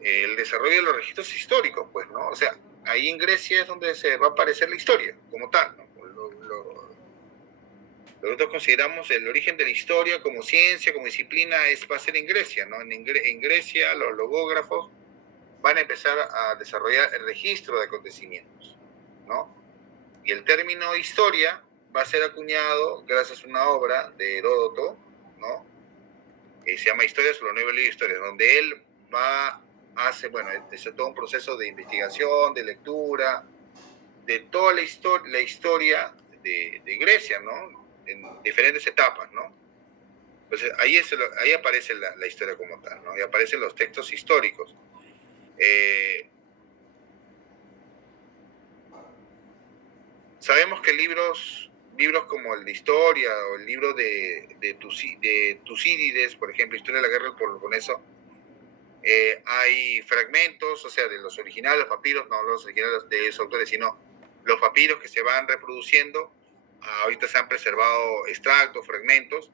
el desarrollo de los registros históricos, pues, ¿no? O sea, ahí en Grecia es donde se va a aparecer la historia, como tal, ¿no? Nosotros consideramos el origen de la historia como ciencia, como disciplina, va a ser en Grecia, ¿no? En Grecia los logógrafos van a empezar a desarrollar el registro de acontecimientos, ¿no? Y el término historia va a ser acuñado gracias a una obra de Heródoto, ¿no? Se llama Historias sobre los 9 libros de historia, donde él hace todo un proceso de investigación, de lectura, de toda la historia de Grecia, ¿no? En diferentes etapas, ¿no? Entonces ahí aparece la historia como tal, ¿no? Y aparecen los textos históricos. Sabemos que libros como el de historia o el libro de Tucídides, por ejemplo, Historia de la Guerra del Peloponeso, hay fragmentos, o sea, de los originales, los papiros, no los originales de esos autores, sino los papiros que se van reproduciendo. Ahorita se han preservado extractos, fragmentos,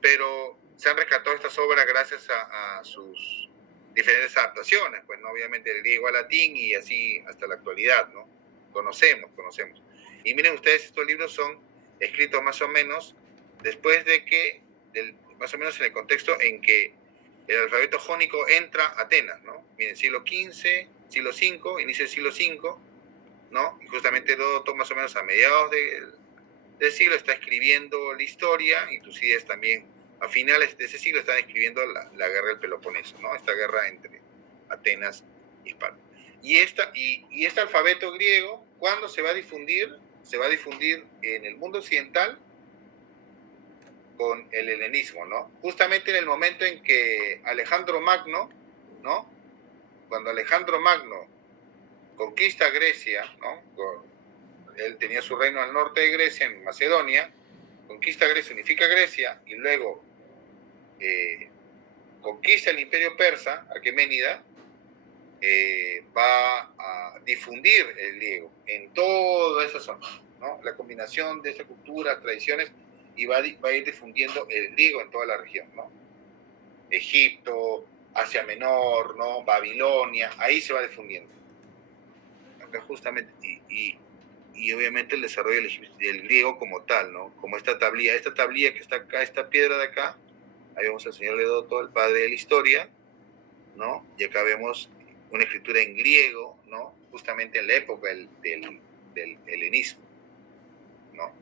pero se han rescatado estas obras gracias a sus diferentes adaptaciones, pues, ¿no? Obviamente del griego al latín y así hasta la actualidad, ¿no? Conocemos. Y miren ustedes, estos libros son escritos más o menos después de que, más o menos en el contexto en que el alfabeto jónico entra a Atenas, ¿no? Miren, siglo XV, siglo V, inicio del siglo V, ¿no? Y justamente Heródoto, más o menos a mediados del siglo, está escribiendo la historia, y Tucídides también, a finales de ese siglo, están escribiendo la guerra del Peloponeso, ¿no? Esta guerra entre Atenas y Esparta. Y este alfabeto griego, ¿cuándo se va a difundir? Se va a difundir en el mundo occidental con el helenismo, ¿no? Justamente en el momento en que Alejandro Magno, ¿no? Cuando Alejandro Magno conquista Grecia, ¿no? Él tenía su reino al norte de Grecia, en Macedonia, conquista Grecia, unifica Grecia, y luego conquista el imperio persa, Aqueménida, va a difundir el griego en toda esa zona, ¿no? La combinación de esa cultura, tradiciones, y va a ir difundiendo el griego en toda la región, ¿no? Egipto, Asia Menor, ¿no? Babilonia, ahí se va difundiendo. Acá justamente, y obviamente el desarrollo del griego como tal, ¿no? Como esta tablilla que está acá, esta piedra de acá, ahí vemos al señor Heródoto, el padre de la historia, ¿no? Y acá vemos una escritura en griego, ¿no? Justamente en la época del helenismo, ¿no?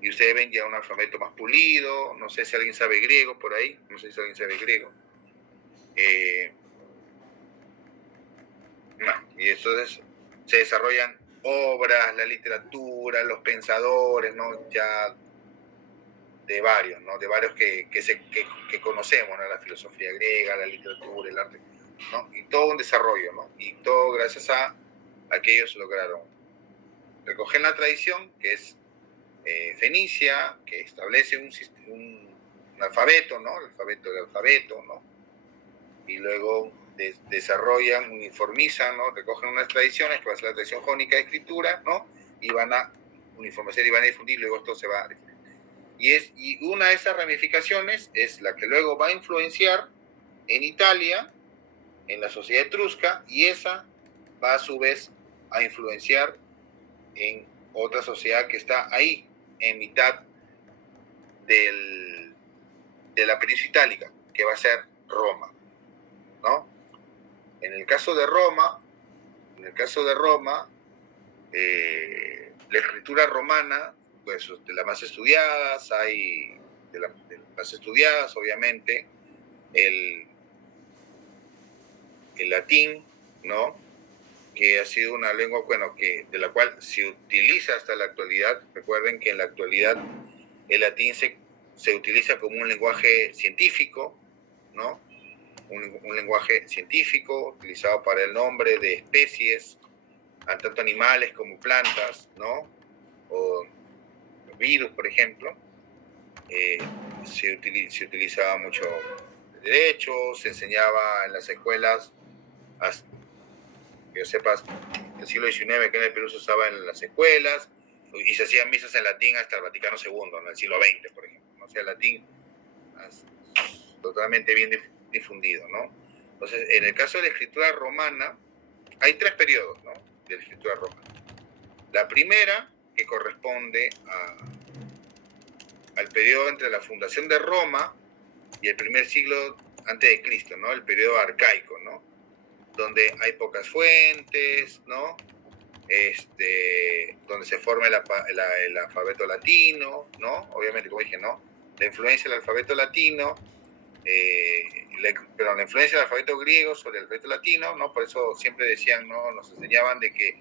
Y ustedes ven ya un alfabeto más pulido, no sé si alguien sabe griego por ahí, no sé si alguien sabe griego. Y entonces se desarrollan obras, la literatura, los pensadores, ¿no? Ya de varios, ¿no? De varios que conocemos, ¿no? La filosofía griega, la literatura, el arte, ¿no? Y todo un desarrollo, ¿no? Y todo gracias a que ellos lograron recoger la tradición, que es fenicia, que establece un alfabeto, ¿no? El alfabeto, ¿no? Y luego desarrollan, uniformizan, ¿no? Recogen unas tradiciones, que va a ser la tradición jónica de escritura, ¿no? Y van a uniformizar y van a difundir, luego esto se va a difundir. Y una de esas ramificaciones es la que luego va a influenciar en Italia, en la sociedad etrusca, y esa va a su vez a influenciar en otra sociedad que está ahí, en mitad de la península itálica, que va a ser Roma, ¿no? En el caso de Roma, la escritura romana, pues de las más estudiadas, de las más estudiadas, obviamente, el latín, ¿no? Que ha sido una lengua, bueno, de la cual se utiliza hasta la actualidad. Recuerden que en la actualidad el latín se utiliza como un lenguaje científico, ¿no? Un lenguaje científico utilizado para el nombre de especies, tanto animales como plantas, ¿no? O virus, por ejemplo. Se utilizaba mucho derecho, se enseñaba en las escuelas, hasta que yo sepas, en el siglo XIX, que en el Perú se usaba en las escuelas, y se hacían misas en latín hasta el Vaticano II, en el siglo XX, por ejemplo, ¿no? O sea, el latín totalmente bien difundido, ¿no? Entonces, en el caso de la escritura romana, hay 3 periodos, ¿no?, de la escritura romana. La primera, que corresponde al periodo entre la fundación de Roma y el primer siglo antes de Cristo, ¿no?, el periodo arcaico, ¿no?, donde hay pocas fuentes, ¿no?, donde se forma el alfabeto latino, ¿no? Obviamente, como dije, ¿no?, la influencia del alfabeto latino, la influencia del alfabeto griego sobre el alfabeto latino, ¿no? Por eso siempre decían, ¿no?, nos enseñaban de que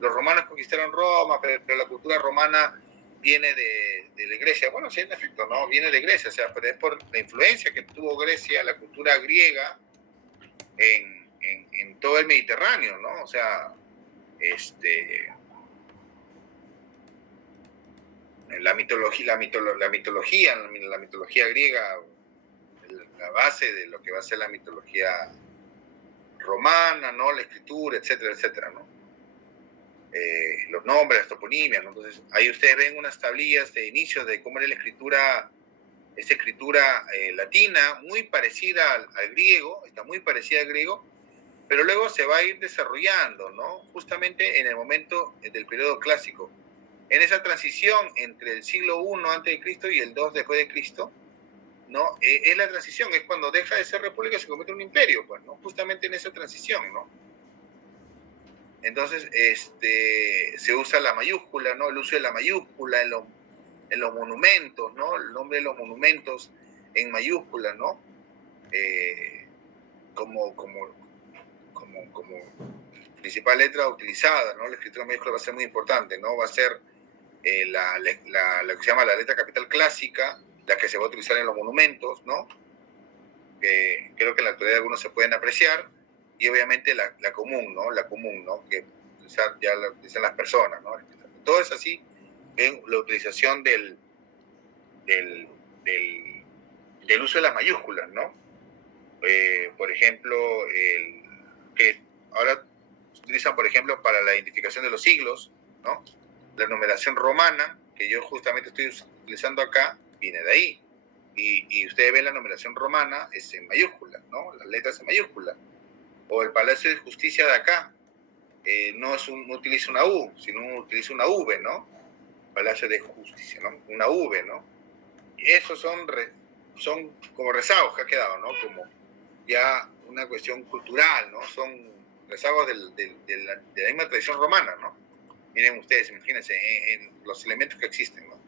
los romanos conquistaron Roma, pero la cultura romana viene de Grecia. Bueno, sí, en efecto, ¿no?, viene de Grecia, o sea, pero es por la influencia que tuvo Grecia, la cultura griega, en todo el Mediterráneo, ¿no? O sea, la mitología griega, la base de lo que va a ser la mitología romana, ¿no?, la escritura, etcétera, etcétera, ¿no? Los nombres, las toponimias, ¿no? Entonces, ahí ustedes ven unas tablillas de inicios de cómo era la escritura, esta escritura latina, muy parecida al griego, está muy parecida al griego, pero luego se va a ir desarrollando, ¿no?, justamente en el momento del periodo clásico. En esa transición entre el siglo I antes de Cristo y el II después de Cristo, ¿no? Es la transición, es cuando deja de ser república y se convierte en un imperio, pues, ¿no? Justamente en esa transición, ¿no? Entonces, se usa la mayúscula, ¿no? El uso de la mayúscula en los monumentos, ¿no? El nombre de los monumentos en mayúscula, ¿no? Como principal letra utilizada, ¿no? La escritura mayúscula va a ser muy importante, ¿no? Va a ser lo que se llama la letra capital clásica, la que se va a utilizar en los monumentos, ¿no?, que creo que en la actualidad algunos se pueden apreciar, y obviamente la común, ¿no?, que ya la utilizan las personas, ¿no? Todo es así en la utilización del uso de las mayúsculas, ¿no? Por ejemplo, que ahora se utilizan, por ejemplo, para la identificación de los siglos, ¿no? La numeración romana, que yo justamente estoy utilizando acá, viene de ahí. Y ustedes ven la numeración romana, es en mayúscula, ¿no? Las letras en mayúscula. O el Palacio de Justicia de acá, no utiliza una U, sino utiliza una V, ¿no? Palacio de Justicia, ¿no? Una V, ¿no? Y esos son como rezagos que ha quedado, ¿no? Como ya una cuestión cultural, ¿no? Son rezagos de la misma tradición romana, ¿no? Miren ustedes, imagínense en los elementos que existen, ¿no?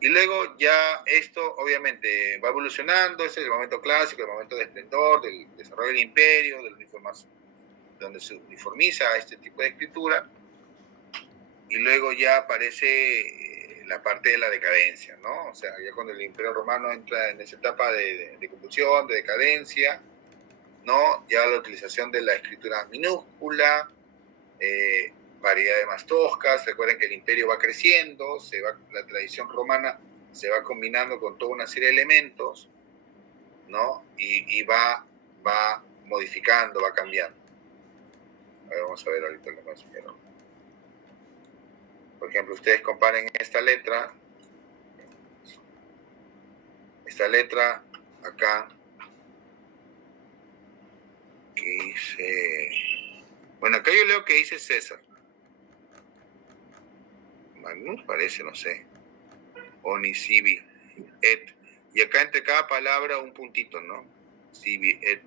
Y luego ya esto obviamente va evolucionando, ese es el momento clásico, el momento de esplendor, del desarrollo del imperio, donde se uniformiza este tipo de escritura, y luego ya aparece la parte de la decadencia, ¿no? O sea, ya cuando el imperio romano entra en esa etapa de convulsión, de decadencia, ¿no? Ya la utilización de la escritura minúscula, variedades más toscas. Recuerden que el imperio va creciendo, la tradición romana se va combinando con toda una serie de elementos, ¿no? Y va modificando, va cambiando. A ver, vamos a ver ahorita lo más. Por ejemplo, ustedes comparen esta letra acá, que dice, bueno, acá yo leo que dice César. Magnus parece, no sé. Oni, sibi, et. Y acá entre cada palabra un puntito, ¿no? Sibi, et.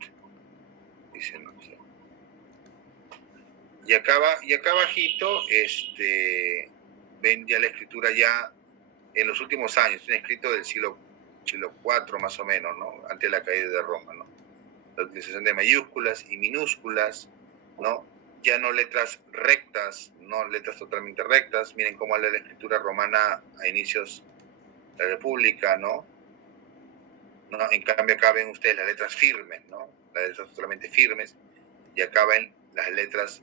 Dice, no sé. Y acá abajito, ven ya la escritura ya en los últimos años, un escrito del siglo IV más o menos, ¿no? Antes de la caída de Roma, ¿no? La utilización de mayúsculas y minúsculas, ¿no? Ya no letras rectas, no letras totalmente rectas. Miren cómo habla la escritura romana a inicios de la República, ¿no? En cambio acá ven ustedes las letras firmes, ¿no? Las letras totalmente firmes, y acá ven las letras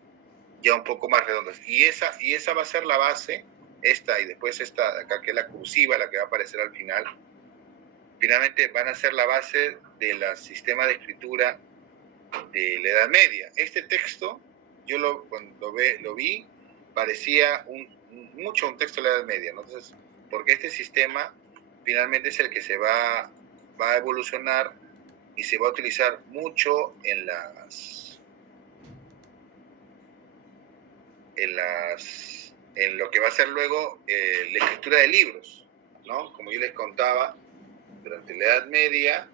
ya un poco más redondas. Y esa va a ser la base, esta y después esta acá, que es la cursiva, la que va a aparecer al final. Finalmente van a ser la base del sistema de escritura de la Edad Media. Este texto, yo cuando lo vi, parecía mucho un texto de la Edad Media, ¿no? Entonces, porque este sistema finalmente es el que se va a evolucionar y se va a utilizar mucho en lo que va a ser luego la escritura de libros, ¿no? Como yo les contaba, durante la Edad Media,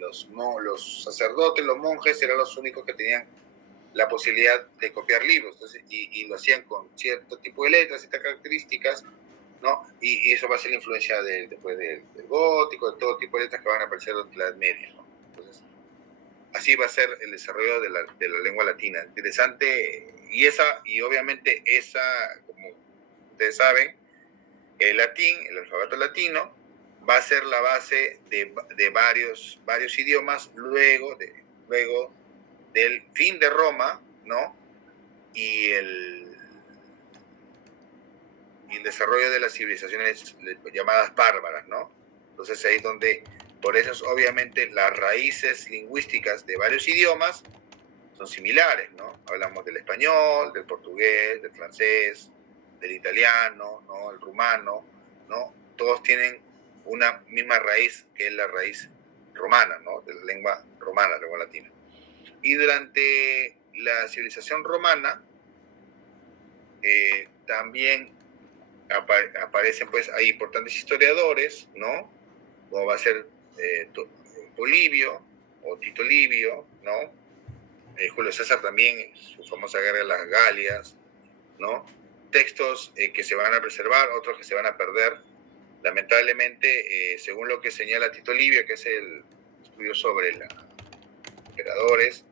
los sacerdotes, los monjes, eran los únicos que tenían la posibilidad de copiar libros. Entonces, y lo hacían con cierto tipo de letras, ciertas características, ¿no? Y eso va a ser la influencia después del gótico, de todo tipo de letras que van a aparecer durante la Edad Media, ¿no? Entonces, así va a ser el desarrollo de la lengua latina. Interesante, y obviamente como ustedes saben, el latín, el alfabeto latino, va a ser la base de varios idiomas luego del fin de Roma, ¿no? Y el desarrollo de las civilizaciones llamadas bárbaras, ¿no? Entonces ahí es donde, por eso obviamente las raíces lingüísticas de varios idiomas son similares, ¿no? Hablamos del español, del portugués, del francés, del italiano, ¿no? El rumano, ¿no? Todos tienen una misma raíz, que es la raíz romana, ¿no? De la lengua romana, la lengua latina. Y durante la civilización romana también aparecen, pues, hay importantes historiadores, ¿no? Como va a ser Polibio o Tito Livio, ¿no? Julio César también, su famosa guerra de las Galias, ¿no? Textos que se van a preservar, otros que se van a perder. Lamentablemente, según lo que señala Tito Livio, que es el estudio sobre los emperadores,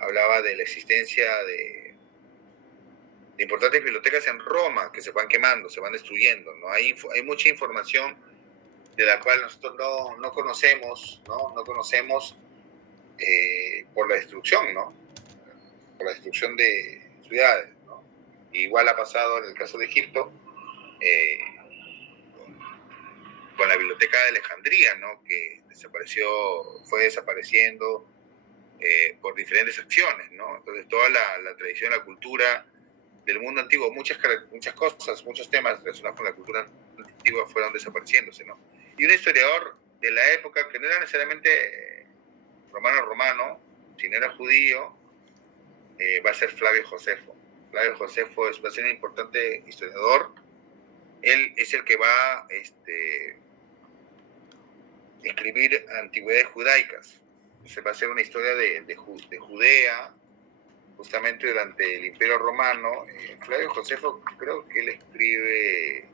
hablaba de la existencia de importantes bibliotecas en Roma que se van quemando, se van destruyendo, ¿no? Hay mucha información de la cual nosotros no conocemos, ¿no? No conocemos por la destrucción, ¿no? Por la destrucción de ciudades, ¿no? Igual ha pasado en el caso de Egipto, con la biblioteca de Alejandría, ¿no? Que fue desapareciendo por diferentes acciones, ¿no? Entonces toda la tradición, la cultura del mundo antiguo, muchas cosas, muchos temas relacionados con la cultura antigua fueron desapareciéndose, ¿no? Y un historiador de la época, que no era necesariamente romano, sino era judío, va a ser Flavio Josefo. Flavio Josefo va a ser un importante historiador. Él es el que va a escribir antigüedades judaicas. Se va a hacer una historia de Judea, justamente durante el Imperio Romano. Flavio Josefo, creo que él escribe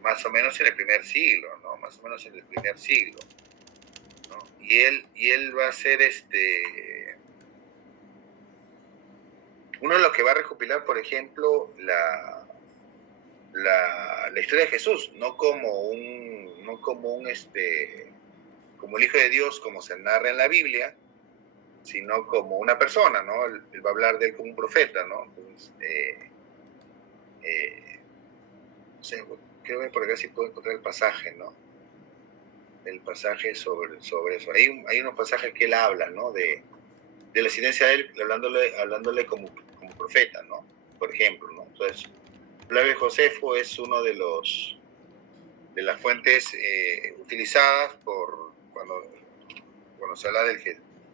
más o menos en el primer siglo, ¿no? Más o menos en el primer siglo, ¿no? Y él va a ser uno de los que va a recopilar, por ejemplo, la historia de Jesús, no como como el Hijo de Dios, como se narra en la Biblia, sino como una persona, ¿no? Él va a hablar de él como un profeta, ¿no? Entonces, no sé, quiero ver por acá si puedo encontrar el pasaje, ¿no? El pasaje sobre eso. Hay unos pasajes que él habla, ¿no? De la existencia de él, hablándole como como profeta, ¿no? Por ejemplo, ¿no? Entonces, Flavio Josefo es uno de las fuentes utilizadas por cuando se habla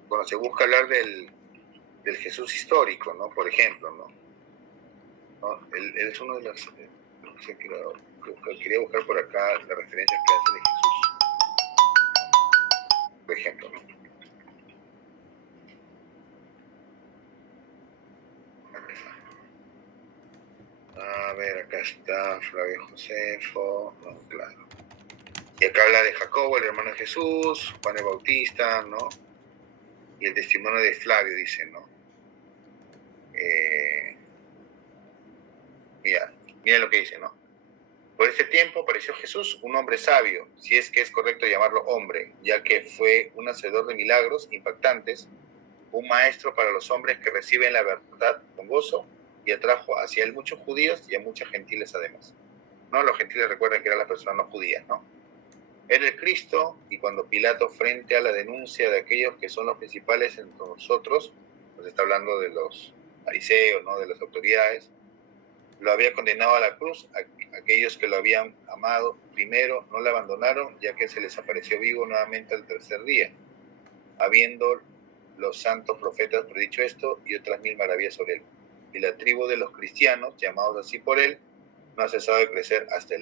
cuando se busca hablar del Jesús histórico, ¿no? Por ejemplo, ¿no? Él es uno de los quería buscar por acá la referencia que hace de Jesús, por ejemplo, ¿no? A ver, acá está Flavio Josefo, no, claro. Y acá habla de Jacobo, el hermano de Jesús, Juan el Bautista, ¿no? Y el testimonio de Flavio, dice, ¿no? Mira lo que dice, ¿no? Por ese tiempo apareció Jesús, un hombre sabio, si es que es correcto llamarlo hombre, ya que fue un hacedor de milagros impactantes, un maestro para los hombres que reciben la verdad con gozo, y atrajo hacia él muchos judíos y a muchos gentiles además. ¿No? Los gentiles recuerden que eran las personas no judías, ¿no? Era el Cristo, y cuando Pilato, frente a la denuncia de aquellos que son los principales entre nosotros, pues está hablando de los fariseos, ¿no? De las autoridades, lo había condenado a la cruz. Aquellos que lo habían amado primero no lo abandonaron, ya que se les apareció vivo nuevamente al tercer día, habiendo los santos profetas predicho esto y otras 1000 maravillas sobre él. Y la tribu de los cristianos, llamados así por él, no ha cesado de crecer hasta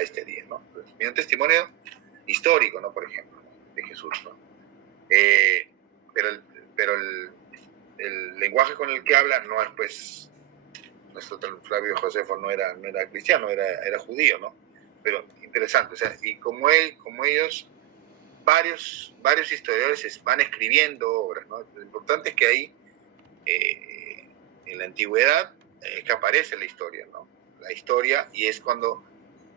este día, ¿no? Entonces, un testimonio histórico, ¿no? Por ejemplo, de Jesús, ¿no? Pero el lenguaje con el que habla no es, pues, nuestro Flavio Josefo no era cristiano, era judío, ¿no? Pero interesante, o sea, y como ellos, varios historiadores van escribiendo obras, ¿no? Lo importante es que ahí, en la antigüedad, que aparece la historia, ¿no? La historia, y es cuando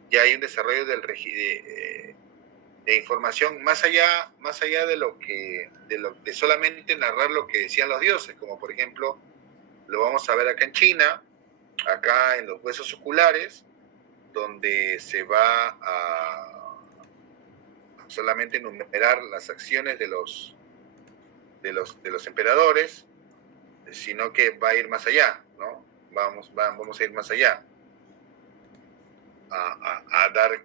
ya hay un desarrollo de información más allá de solamente narrar lo que decían los dioses, como por ejemplo, lo vamos a ver acá en China, acá en los huesos oculares, donde se va a solamente enumerar las acciones de los emperadores, sino que va a ir más allá, ¿no? Vamos a ir más allá, a dar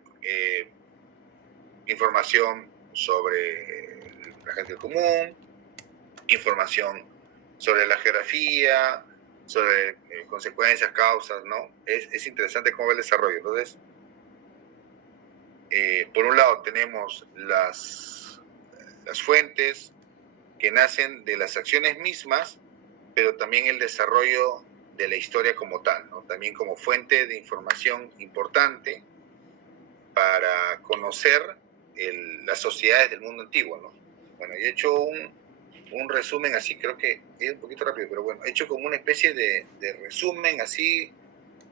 información sobre la gente común, información sobre la geografía, sobre consecuencias, causas, ¿no? Es interesante cómo va el desarrollo. Entonces, por un lado tenemos las fuentes que nacen de las acciones mismas, pero también el desarrollo de la historia como tal, ¿no? También como fuente de información importante para conocer las sociedades del mundo antiguo, ¿no? Bueno, yo he hecho un resumen así, creo que es un poquito rápido, pero bueno, he hecho como una especie de resumen así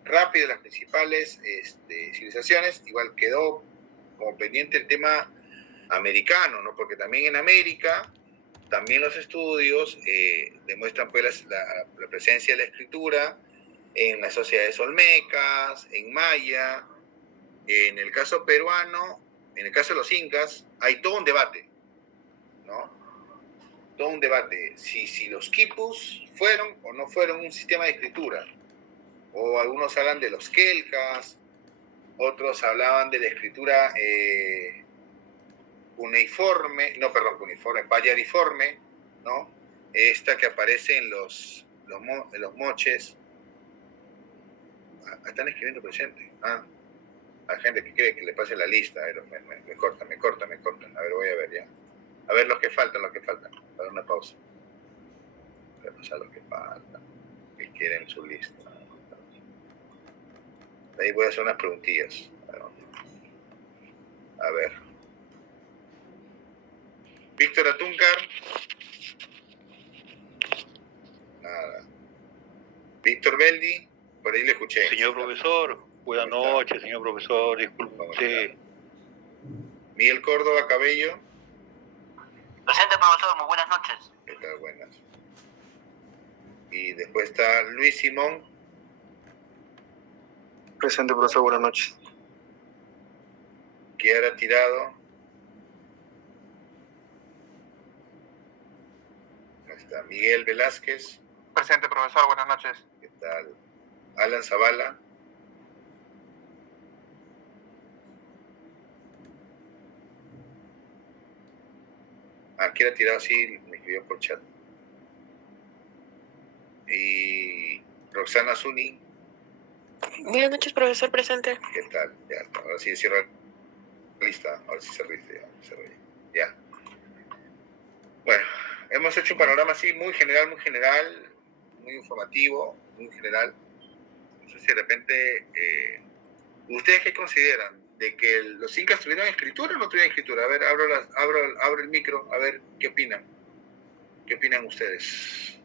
rápido de las principales civilizaciones. Igual quedó como pendiente el tema americano, ¿no? Porque también en América, también los estudios demuestran pues la presencia de la escritura en las sociedades olmecas, en maya. En el caso peruano, en el caso de los incas, hay todo un debate, ¿no? Todo un debate, si los quipus fueron o no fueron un sistema de escritura. O algunos hablan de los quelcas, otros hablaban de la escritura pallariforme, ¿no? Esta que aparece en los moches. Están escribiendo presente. Hay gente que quiere que le pase la lista. A ver, me cortan. A ver, voy a ver ya. A ver los que faltan. Para una pausa. Voy a pasar los que faltan. Que quieren su lista. Ahí voy a hacer unas preguntillas. A ver. Víctor Atúncar. Nada. Víctor Beldi. Por ahí le escuché. Señor profesor, buenas noches, señor profesor. Disculpe. Miguel Córdoba Cabello. Presente, profesor, muy buenas noches. ¿Qué tal? Buenas. Y después está Luis Simón. Presente, profesor, buenas noches. Kiara Tirado. Ahí está Miguel Velázquez. presente, profesor. Buenas noches. ¿Qué tal? Alan Zavala. Aquí la tirado así, me escribió por chat. Y Roxana Zuni. Buenas noches, profesor, presente. ¿Qué tal? Ya, ahora sí cierra la lista. Ahora sí se rinde. Ya. Bueno, hemos hecho un panorama así muy general, muy informativo, muy general. No sé si de repente, ¿ustedes qué consideran? ¿De que los incas tuvieron escritura o no tuvieron escritura? A ver, abro el micro, a ver qué opinan. ¿Qué opinan ustedes?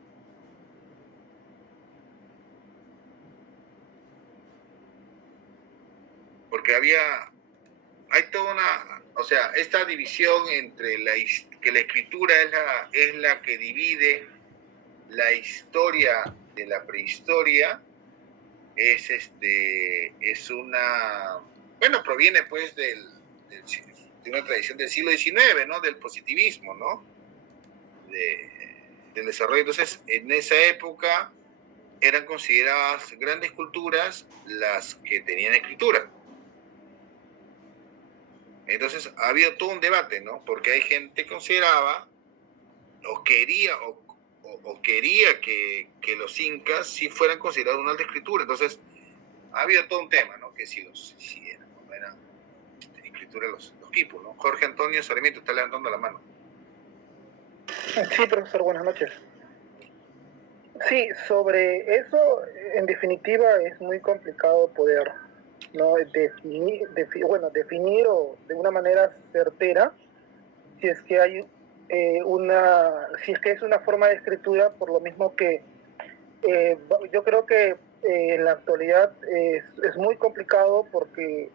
Porque hay toda una, o sea, esta división entre que la escritura es la que divide la historia de la prehistoria, es una, bueno, proviene pues de una tradición del siglo XIX, ¿no? Del positivismo, ¿no? Del desarrollo. Entonces, en esa época eran consideradas grandes culturas las que tenían escritura. Entonces, ha habido todo un debate, ¿no? Porque hay gente que consideraba o quería que los incas sí fueran considerados una alta escritura. Entonces, ha habido todo un tema, ¿no? Que si eran escritura los quipus, ¿no? Jorge Antonio Sarmiento está levantando la mano. Sí, profesor, buenas noches. Sí, sobre eso, en definitiva, es muy complicado poder, ¿no? definir o de una manera certera si es que hay si es que es una forma de escritura, por lo mismo que yo creo que en la actualidad es muy complicado porque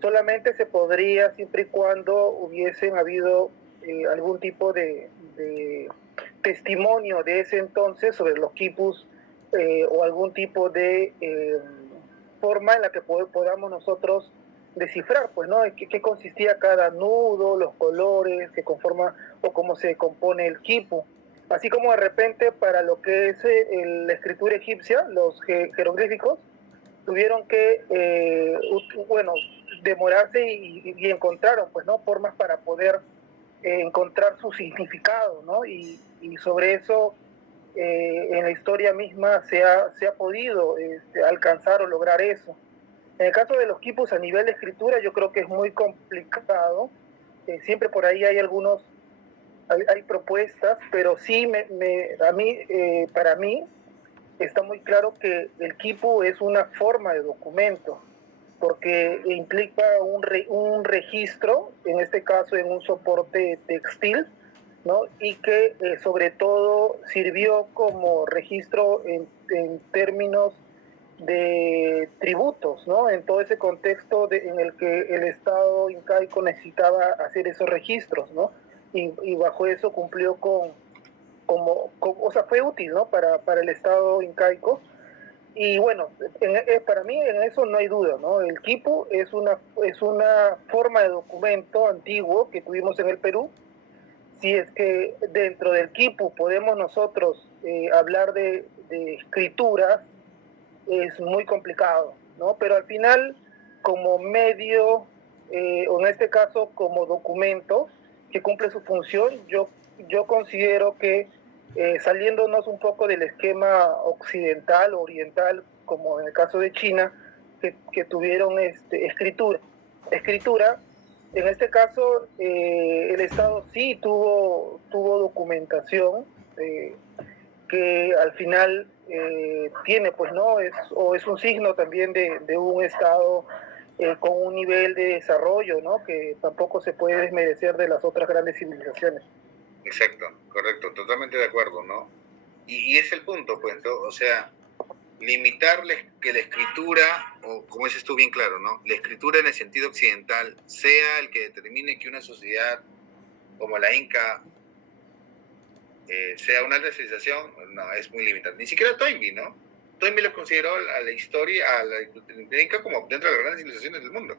solamente se podría siempre y cuando hubiesen habido algún tipo de testimonio de ese entonces sobre los quipus o algún tipo de forma en la que podamos nosotros descifrar, pues, ¿no? ¿Qué consistía cada nudo, los colores que conforman o cómo se compone el quipu? Así como de repente para lo que es la escritura egipcia, los jeroglíficos tuvieron que, demorarse y encontraron, pues, ¿no? Formas para poder encontrar su significado, ¿no? Y sobre eso en la historia misma se ha podido alcanzar o lograr eso. En el caso de los quipus a nivel de escritura yo creo que es muy complicado. Siempre por ahí hay hay propuestas, pero sí para mí está muy claro que el quipu es una forma de documento, porque implica un registro, en este caso en un soporte textil, ¿no? Y que sobre todo sirvió como registro en términos de tributos, ¿no? En todo ese contexto en el que el Estado incaico necesitaba hacer esos registros, ¿no? Y bajo eso cumplió o sea, fue útil, ¿no? Para el Estado incaico. Y bueno, para mí en eso no hay duda, ¿no? El quipu es una forma de documento antiguo que tuvimos en el Perú. Si es que dentro del quipu podemos nosotros hablar de escrituras, es muy complicado, ¿no? Pero al final, como medio, o en este caso como documento que cumple su función, yo considero que saliéndonos un poco del esquema occidental o oriental, como en el caso de China, que tuvieron escritura, en este caso el Estado sí tuvo documentación que al final tiene, pues, ¿no? Es un signo también de un Estado con un nivel de desarrollo, ¿no? Que tampoco se puede desmerecer de las otras grandes civilizaciones. Exacto, correcto, totalmente de acuerdo, ¿no? Y es el punto, pues, ¿no? O sea, limitarles que la escritura, o como dices tú bien claro, ¿no? La escritura en el sentido occidental sea el que determine que una sociedad como la Inca sea una alta civilización, no, es muy limitante. Ni siquiera Toynbee, ¿no? Toynbee lo consideró a la historia, a la Inca como dentro de las grandes civilizaciones del mundo.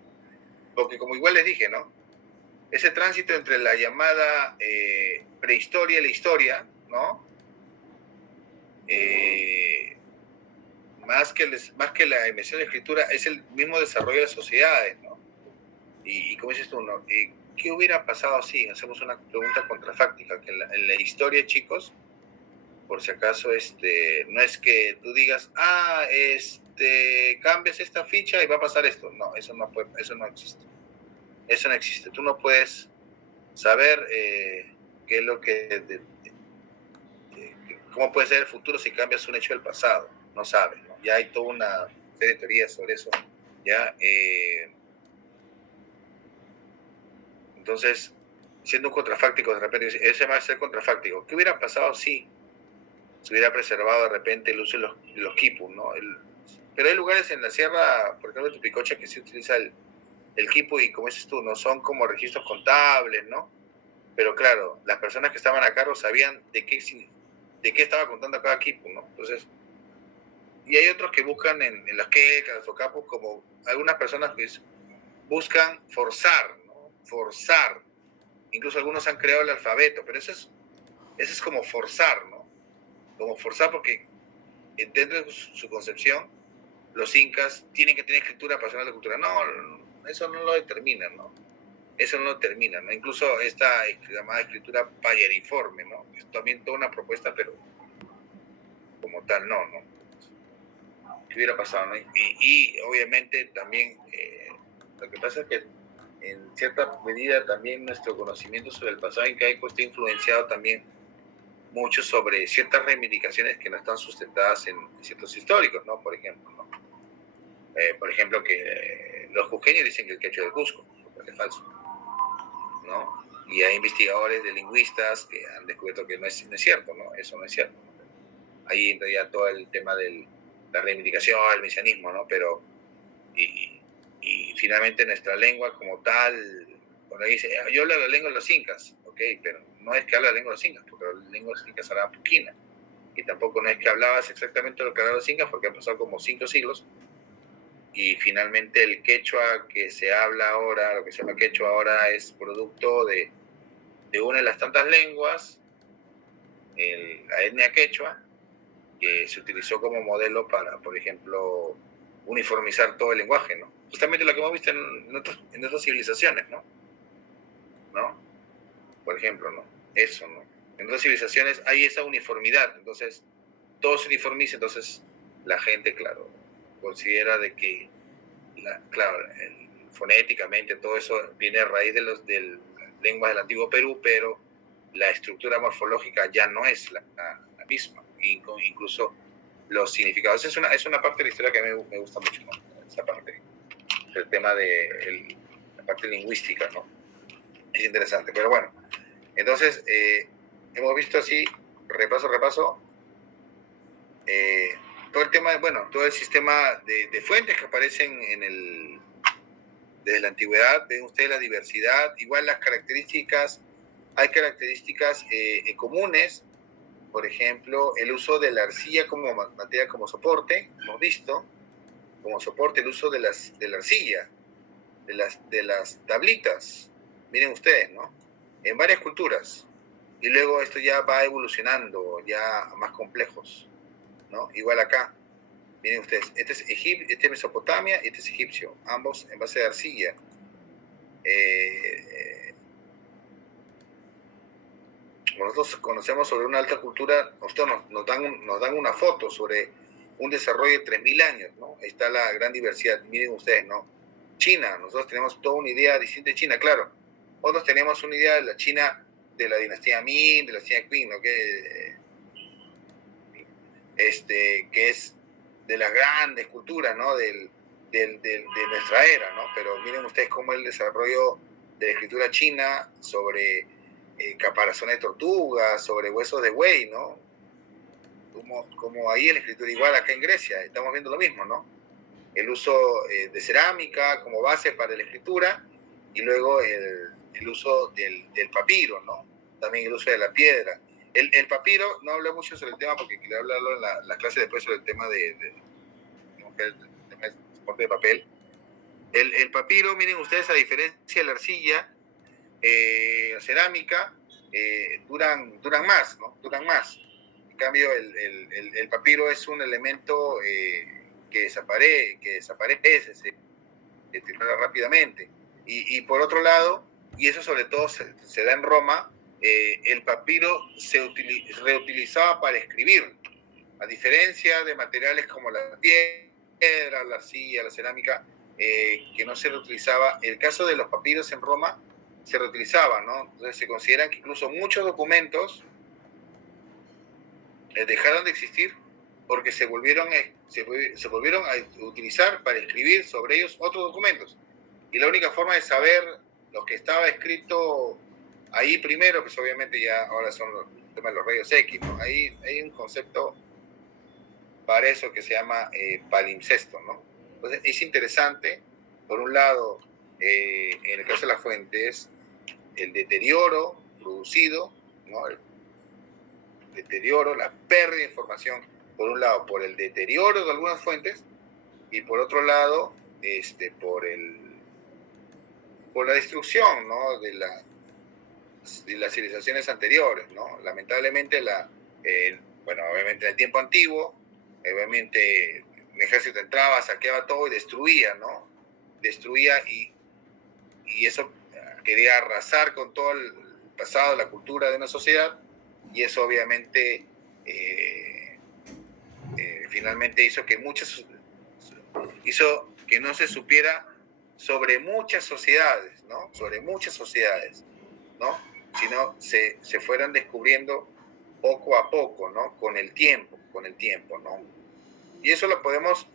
Porque como igual les dije, ¿no? Ese tránsito entre la llamada prehistoria y la historia, ¿no? más que la invención de la escritura, es el mismo desarrollo de las sociedades, ¿no? Y como dices tú, ¿no? ¿Qué hubiera pasado si hacemos una pregunta contrafáctica? Que en la historia, chicos, por si acaso, no es que tú digas, cambias esta ficha y va a pasar esto. No, eso no existe. Eso no existe. Tú no puedes saber qué es lo que... cómo puede ser el futuro si cambias un hecho del pasado. No sabes, ¿no? Ya hay toda una serie de teorías sobre eso. Ya, entonces, siendo un contrafáctico, de repente, ese va a ser contrafáctico. ¿Qué hubiera pasado si se hubiera preservado de repente el uso de los quipus, ¿no? Pero hay lugares en la sierra, por ejemplo, en Tupicocha, que se utiliza el quipu y, como dices tú, no son como registros contables, ¿no? Pero claro, las personas que estaban a cargo sabían de qué estaba contando cada quipu, ¿no? Entonces, y hay otros que buscan en las quecas o capos, como algunas personas que buscan forzar, ¿no? Forzar. Incluso algunos han creado el alfabeto, pero eso es como forzar, ¿no? Como forzar porque dentro de su concepción, los incas tienen que tener escritura para saber la cultura. No, eso no lo determina, ¿no? Eso no lo determina, ¿no? Incluso esta llamada escritura payeriforme, ¿no? Es también toda una propuesta, pero como tal, no. ¿Qué hubiera pasado, no? Y obviamente también, lo que pasa es que en cierta medida también nuestro conocimiento sobre el pasado incaico está influenciado también mucho sobre ciertas reivindicaciones que no están sustentadas en ciertos históricos, ¿no? Por ejemplo, ¿no? Que los cusqueños dicen que el quechua de Cusco, lo que es falso, ¿no? Y hay investigadores de lingüistas que han descubierto que no es cierto, ¿no? Eso no es cierto, ¿no? Ahí entra ya todo el tema de la reivindicación, el mesianismo, ¿no? Pero, y finalmente nuestra lengua como tal, cuando dice, yo hablo la lengua de los incas, ok, pero no es que habla la lengua de los incas, porque la lengua de los incas hablaba puquina, y tampoco no es que hablabas exactamente lo que hablaban los incas, porque han pasado como 5 siglos, y finalmente el quechua que se habla ahora, lo que se llama quechua ahora, es producto de una de las tantas lenguas, la etnia quechua, que se utilizó como modelo para, por ejemplo, uniformizar todo el lenguaje, ¿no? Justamente lo que hemos visto en otras civilizaciones, ¿no? Por ejemplo, ¿no? Eso, ¿no? En otras civilizaciones hay esa uniformidad, entonces todo se uniformiza, entonces la gente, claro, considera de que, claro, fonéticamente todo eso viene a raíz de las lenguas del antiguo Perú, pero la estructura morfológica ya no es la misma, incluso los significados. Es una parte de la historia que me gusta mucho, ¿no? Esa parte, el tema de la parte lingüística, ¿no? Es interesante, pero bueno, entonces hemos visto así, repaso, todo el tema, bueno, todo el sistema de fuentes que aparecen desde la antigüedad. Ven ustedes la diversidad, igual las características, hay características comunes, por ejemplo, el uso de la arcilla como materia, como soporte, hemos visto, como soporte el uso de la arcilla, de las tablitas, miren ustedes, ¿no? En varias culturas, y luego esto ya va evolucionando, ya a más complejos, ¿no? Igual acá, miren ustedes, este es Mesopotamia y este es egipcio, ambos en base de arcilla. Nosotros conocemos sobre una alta cultura, nosotros nos dan una foto sobre un desarrollo de 3.000 años, ¿no? Ahí está la gran diversidad, miren ustedes, ¿no? China, nosotros tenemos toda una idea distinta de China, claro. Nosotros tenemos una idea de la China de la dinastía Ming, de la dinastía Qing, ¿no? Que es de las grandes culturas, ¿no? De nuestra era, ¿no? Pero miren ustedes cómo el desarrollo de la escritura china sobre caparazones de tortugas, sobre huesos de buey, ¿no? Como ahí en la escritura, igual acá en Grecia, estamos viendo lo mismo, ¿no? El uso de cerámica como base para la escritura, y luego el uso del papiro, ¿no? También el uso de la piedra. El papiro, no hablo mucho sobre el tema porque quería hablarlo en la clase después sobre el tema del soporte de papel. El papiro, miren ustedes, a diferencia de la arcilla, la cerámica, duran más, ¿no? Duran más. cambio, el papiro es un elemento que desaparece, se deteriora rápidamente. Y por otro lado, y eso sobre todo se da en Roma, el papiro se reutilizaba para escribir, a diferencia de materiales como la piedra, la arcilla, la cerámica, que no se reutilizaba. El caso de los papiros en Roma se reutilizaba, ¿no? Entonces se consideran que incluso muchos documentos dejaron de existir porque se volvieron a utilizar para escribir sobre ellos otros documentos. Y la única forma de saber lo que estaba escrito ahí primero, pues obviamente ya ahora son los temas de los rayos X, ¿no? Ahí hay un concepto para eso que se llama palimpsesto, ¿no? Entonces es interesante, por un lado, en el caso de las fuentes, el deterioro producido, ¿no? El deterioro, la pérdida de información, por un lado, por el deterioro de algunas fuentes, y por otro lado, por la destrucción, ¿no? de las civilizaciones anteriores, ¿no? Lamentablemente, obviamente en el tiempo antiguo, obviamente el ejército entraba, saqueaba todo y destruía, ¿no? Destruía y eso quería arrasar con todo el pasado, la cultura de una sociedad, y eso obviamente finalmente hizo que no se supiera sobre muchas sociedades, ¿no? Sobre muchas sociedades, ¿no? Sino se fueran descubriendo poco a poco, ¿no? Con el tiempo, ¿no? Y eso lo podemos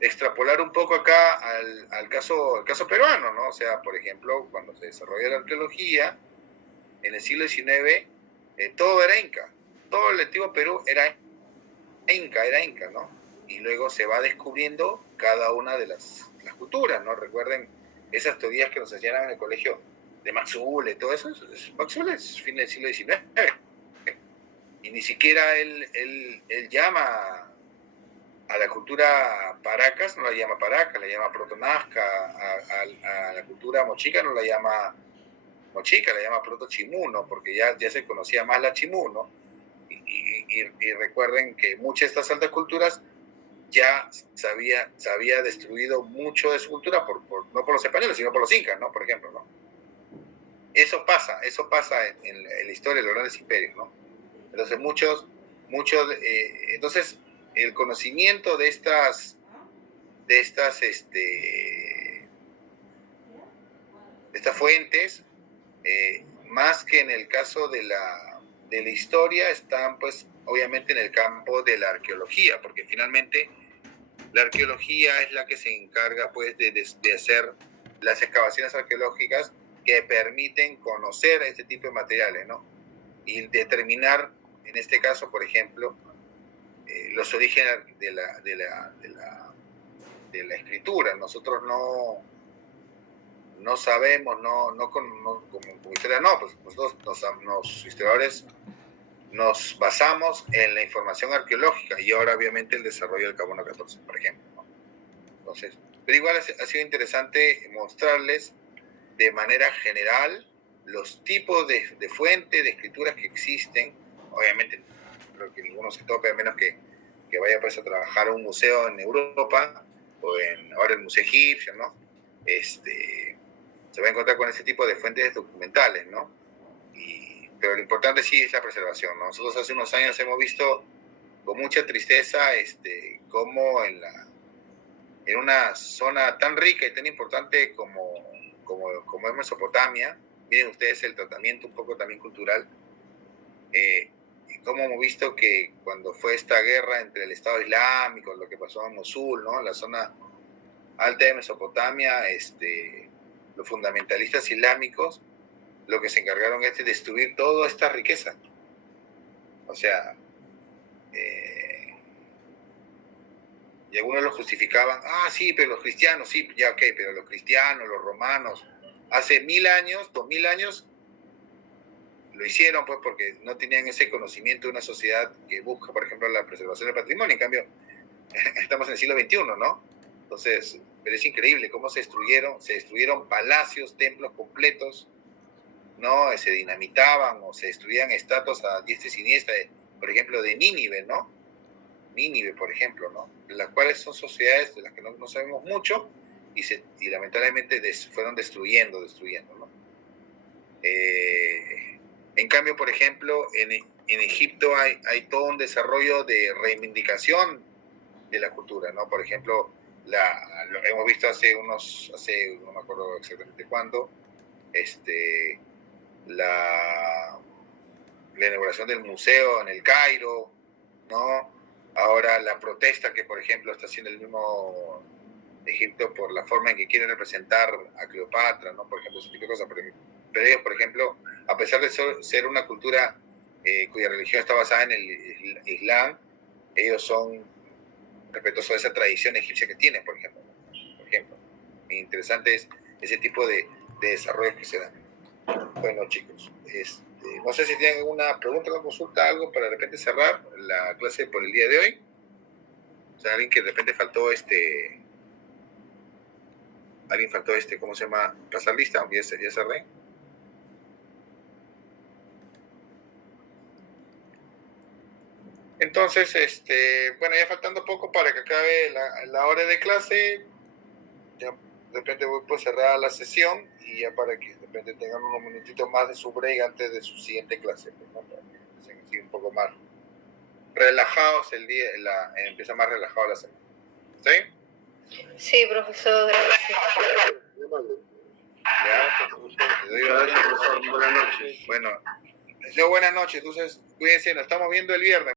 extrapolar un poco acá al caso peruano, ¿no? O sea, por ejemplo, cuando se desarrolló la arqueología en el siglo XIX, todo era inca, todo el antiguo Perú era inca, ¿no? Y luego se va descubriendo cada una de las culturas, ¿no? Recuerden esas teorías que nos enseñaban en el colegio de Maxule, todo eso. Maxule es fin del siglo XIX. Y ni siquiera él llama a la cultura Paracas, no la llama Paracas, la llama Protonazca, a la cultura Mochica no la llama Mochica, la llama Proto-Chimú, ¿no? Porque ya se conocía más la Chimú, ¿no? Y recuerden que muchas de estas altas culturas ya se había destruido mucho de su cultura, no por los españoles, sino por los incas, ¿no? Por ejemplo, ¿no? Eso pasa en la historia de los grandes imperios, ¿no? Entonces, entonces, el conocimiento de estas fuentes, más que en el caso de la historia, están pues obviamente en el campo de la arqueología, porque finalmente la arqueología es la que se encarga pues de hacer las excavaciones arqueológicas que permiten conocer este tipo de materiales, ¿no? Y determinar, en este caso, por ejemplo, los orígenes de la escritura. Nosotros no sabemos, como historia pues nosotros los historiadores nos basamos en la información arqueológica y ahora obviamente el desarrollo del carbono 14, por ejemplo, ¿no? Entonces, pero igual ha sido interesante mostrarles de manera general los tipos de fuentes, de escrituras que existen. Obviamente, creo que ninguno se tope, a menos que vaya pues a trabajar a un museo en Europa, o ahora el Museo Egipcio, ¿no? Se va a encontrar con ese tipo de fuentes documentales, ¿no? Pero lo importante sí es la preservación, ¿no? Nosotros hace unos años hemos visto con mucha tristeza cómo en una zona tan rica y tan importante como es Mesopotamia, miren ustedes el tratamiento un poco también cultural, cómo hemos visto que cuando fue esta guerra entre el Estado Islámico, lo que pasó en Mosul, ¿no? La zona alta de Mesopotamia, los fundamentalistas islámicos lo que se encargaron es de destruir toda esta riqueza. O sea, y algunos lo justificaban, sí, pero los cristianos, sí, ya ok, pero los cristianos, los romanos, hace 1000 años, 2000 años, lo hicieron pues porque no tenían ese conocimiento de una sociedad que busca, por ejemplo, la preservación del patrimonio. En cambio, estamos en el siglo XXI, ¿no? Entonces, pero es increíble cómo se destruyeron palacios, templos completos, ¿no? Se dinamitaban o se destruían estatuas a diestra y siniestra por ejemplo, de Nínive, ¿no? Nínive, por ejemplo, ¿no? Las cuales son sociedades de las que no sabemos mucho y lamentablemente fueron destruyendo, ¿no? En cambio, por ejemplo, en Egipto hay todo un desarrollo de reivindicación de la cultura, ¿no? Por ejemplo, lo hemos visto no me acuerdo exactamente cuándo, la inauguración del museo en el Cairo, ¿no? Ahora la protesta que, por ejemplo, está haciendo el mismo Egipto por la forma en que quiere representar a Cleopatra, ¿no? Por ejemplo, ese tipo de cosas. Pero ellos, por ejemplo, a pesar de ser una cultura cuya religión está basada en el Islam, ellos son respetuosos de esa tradición egipcia que tienen, por ejemplo. Interesante es ese tipo de desarrollos que se dan. Bueno, chicos, no sé si tienen alguna pregunta o consulta, algo para de repente cerrar la clase por el día de hoy. O sea, alguien que de repente faltó ¿cómo se llama? Pasar lista, aunque ya cerré. Entonces, bueno, ya faltando poco para que acabe la hora de clase, ya de repente voy a cerrar la sesión y ya para que de repente tengan unos minutitos más de su break antes de su siguiente clase, ¿no? Para que estén así un poco más relajados empieza más relajado la semana. ¿Sí? Sí, profesor, gracias. Ya, profesor, te doy gracias, profesor. Buenas noches. Bueno, buenas noches, entonces cuídense, nos estamos viendo el viernes.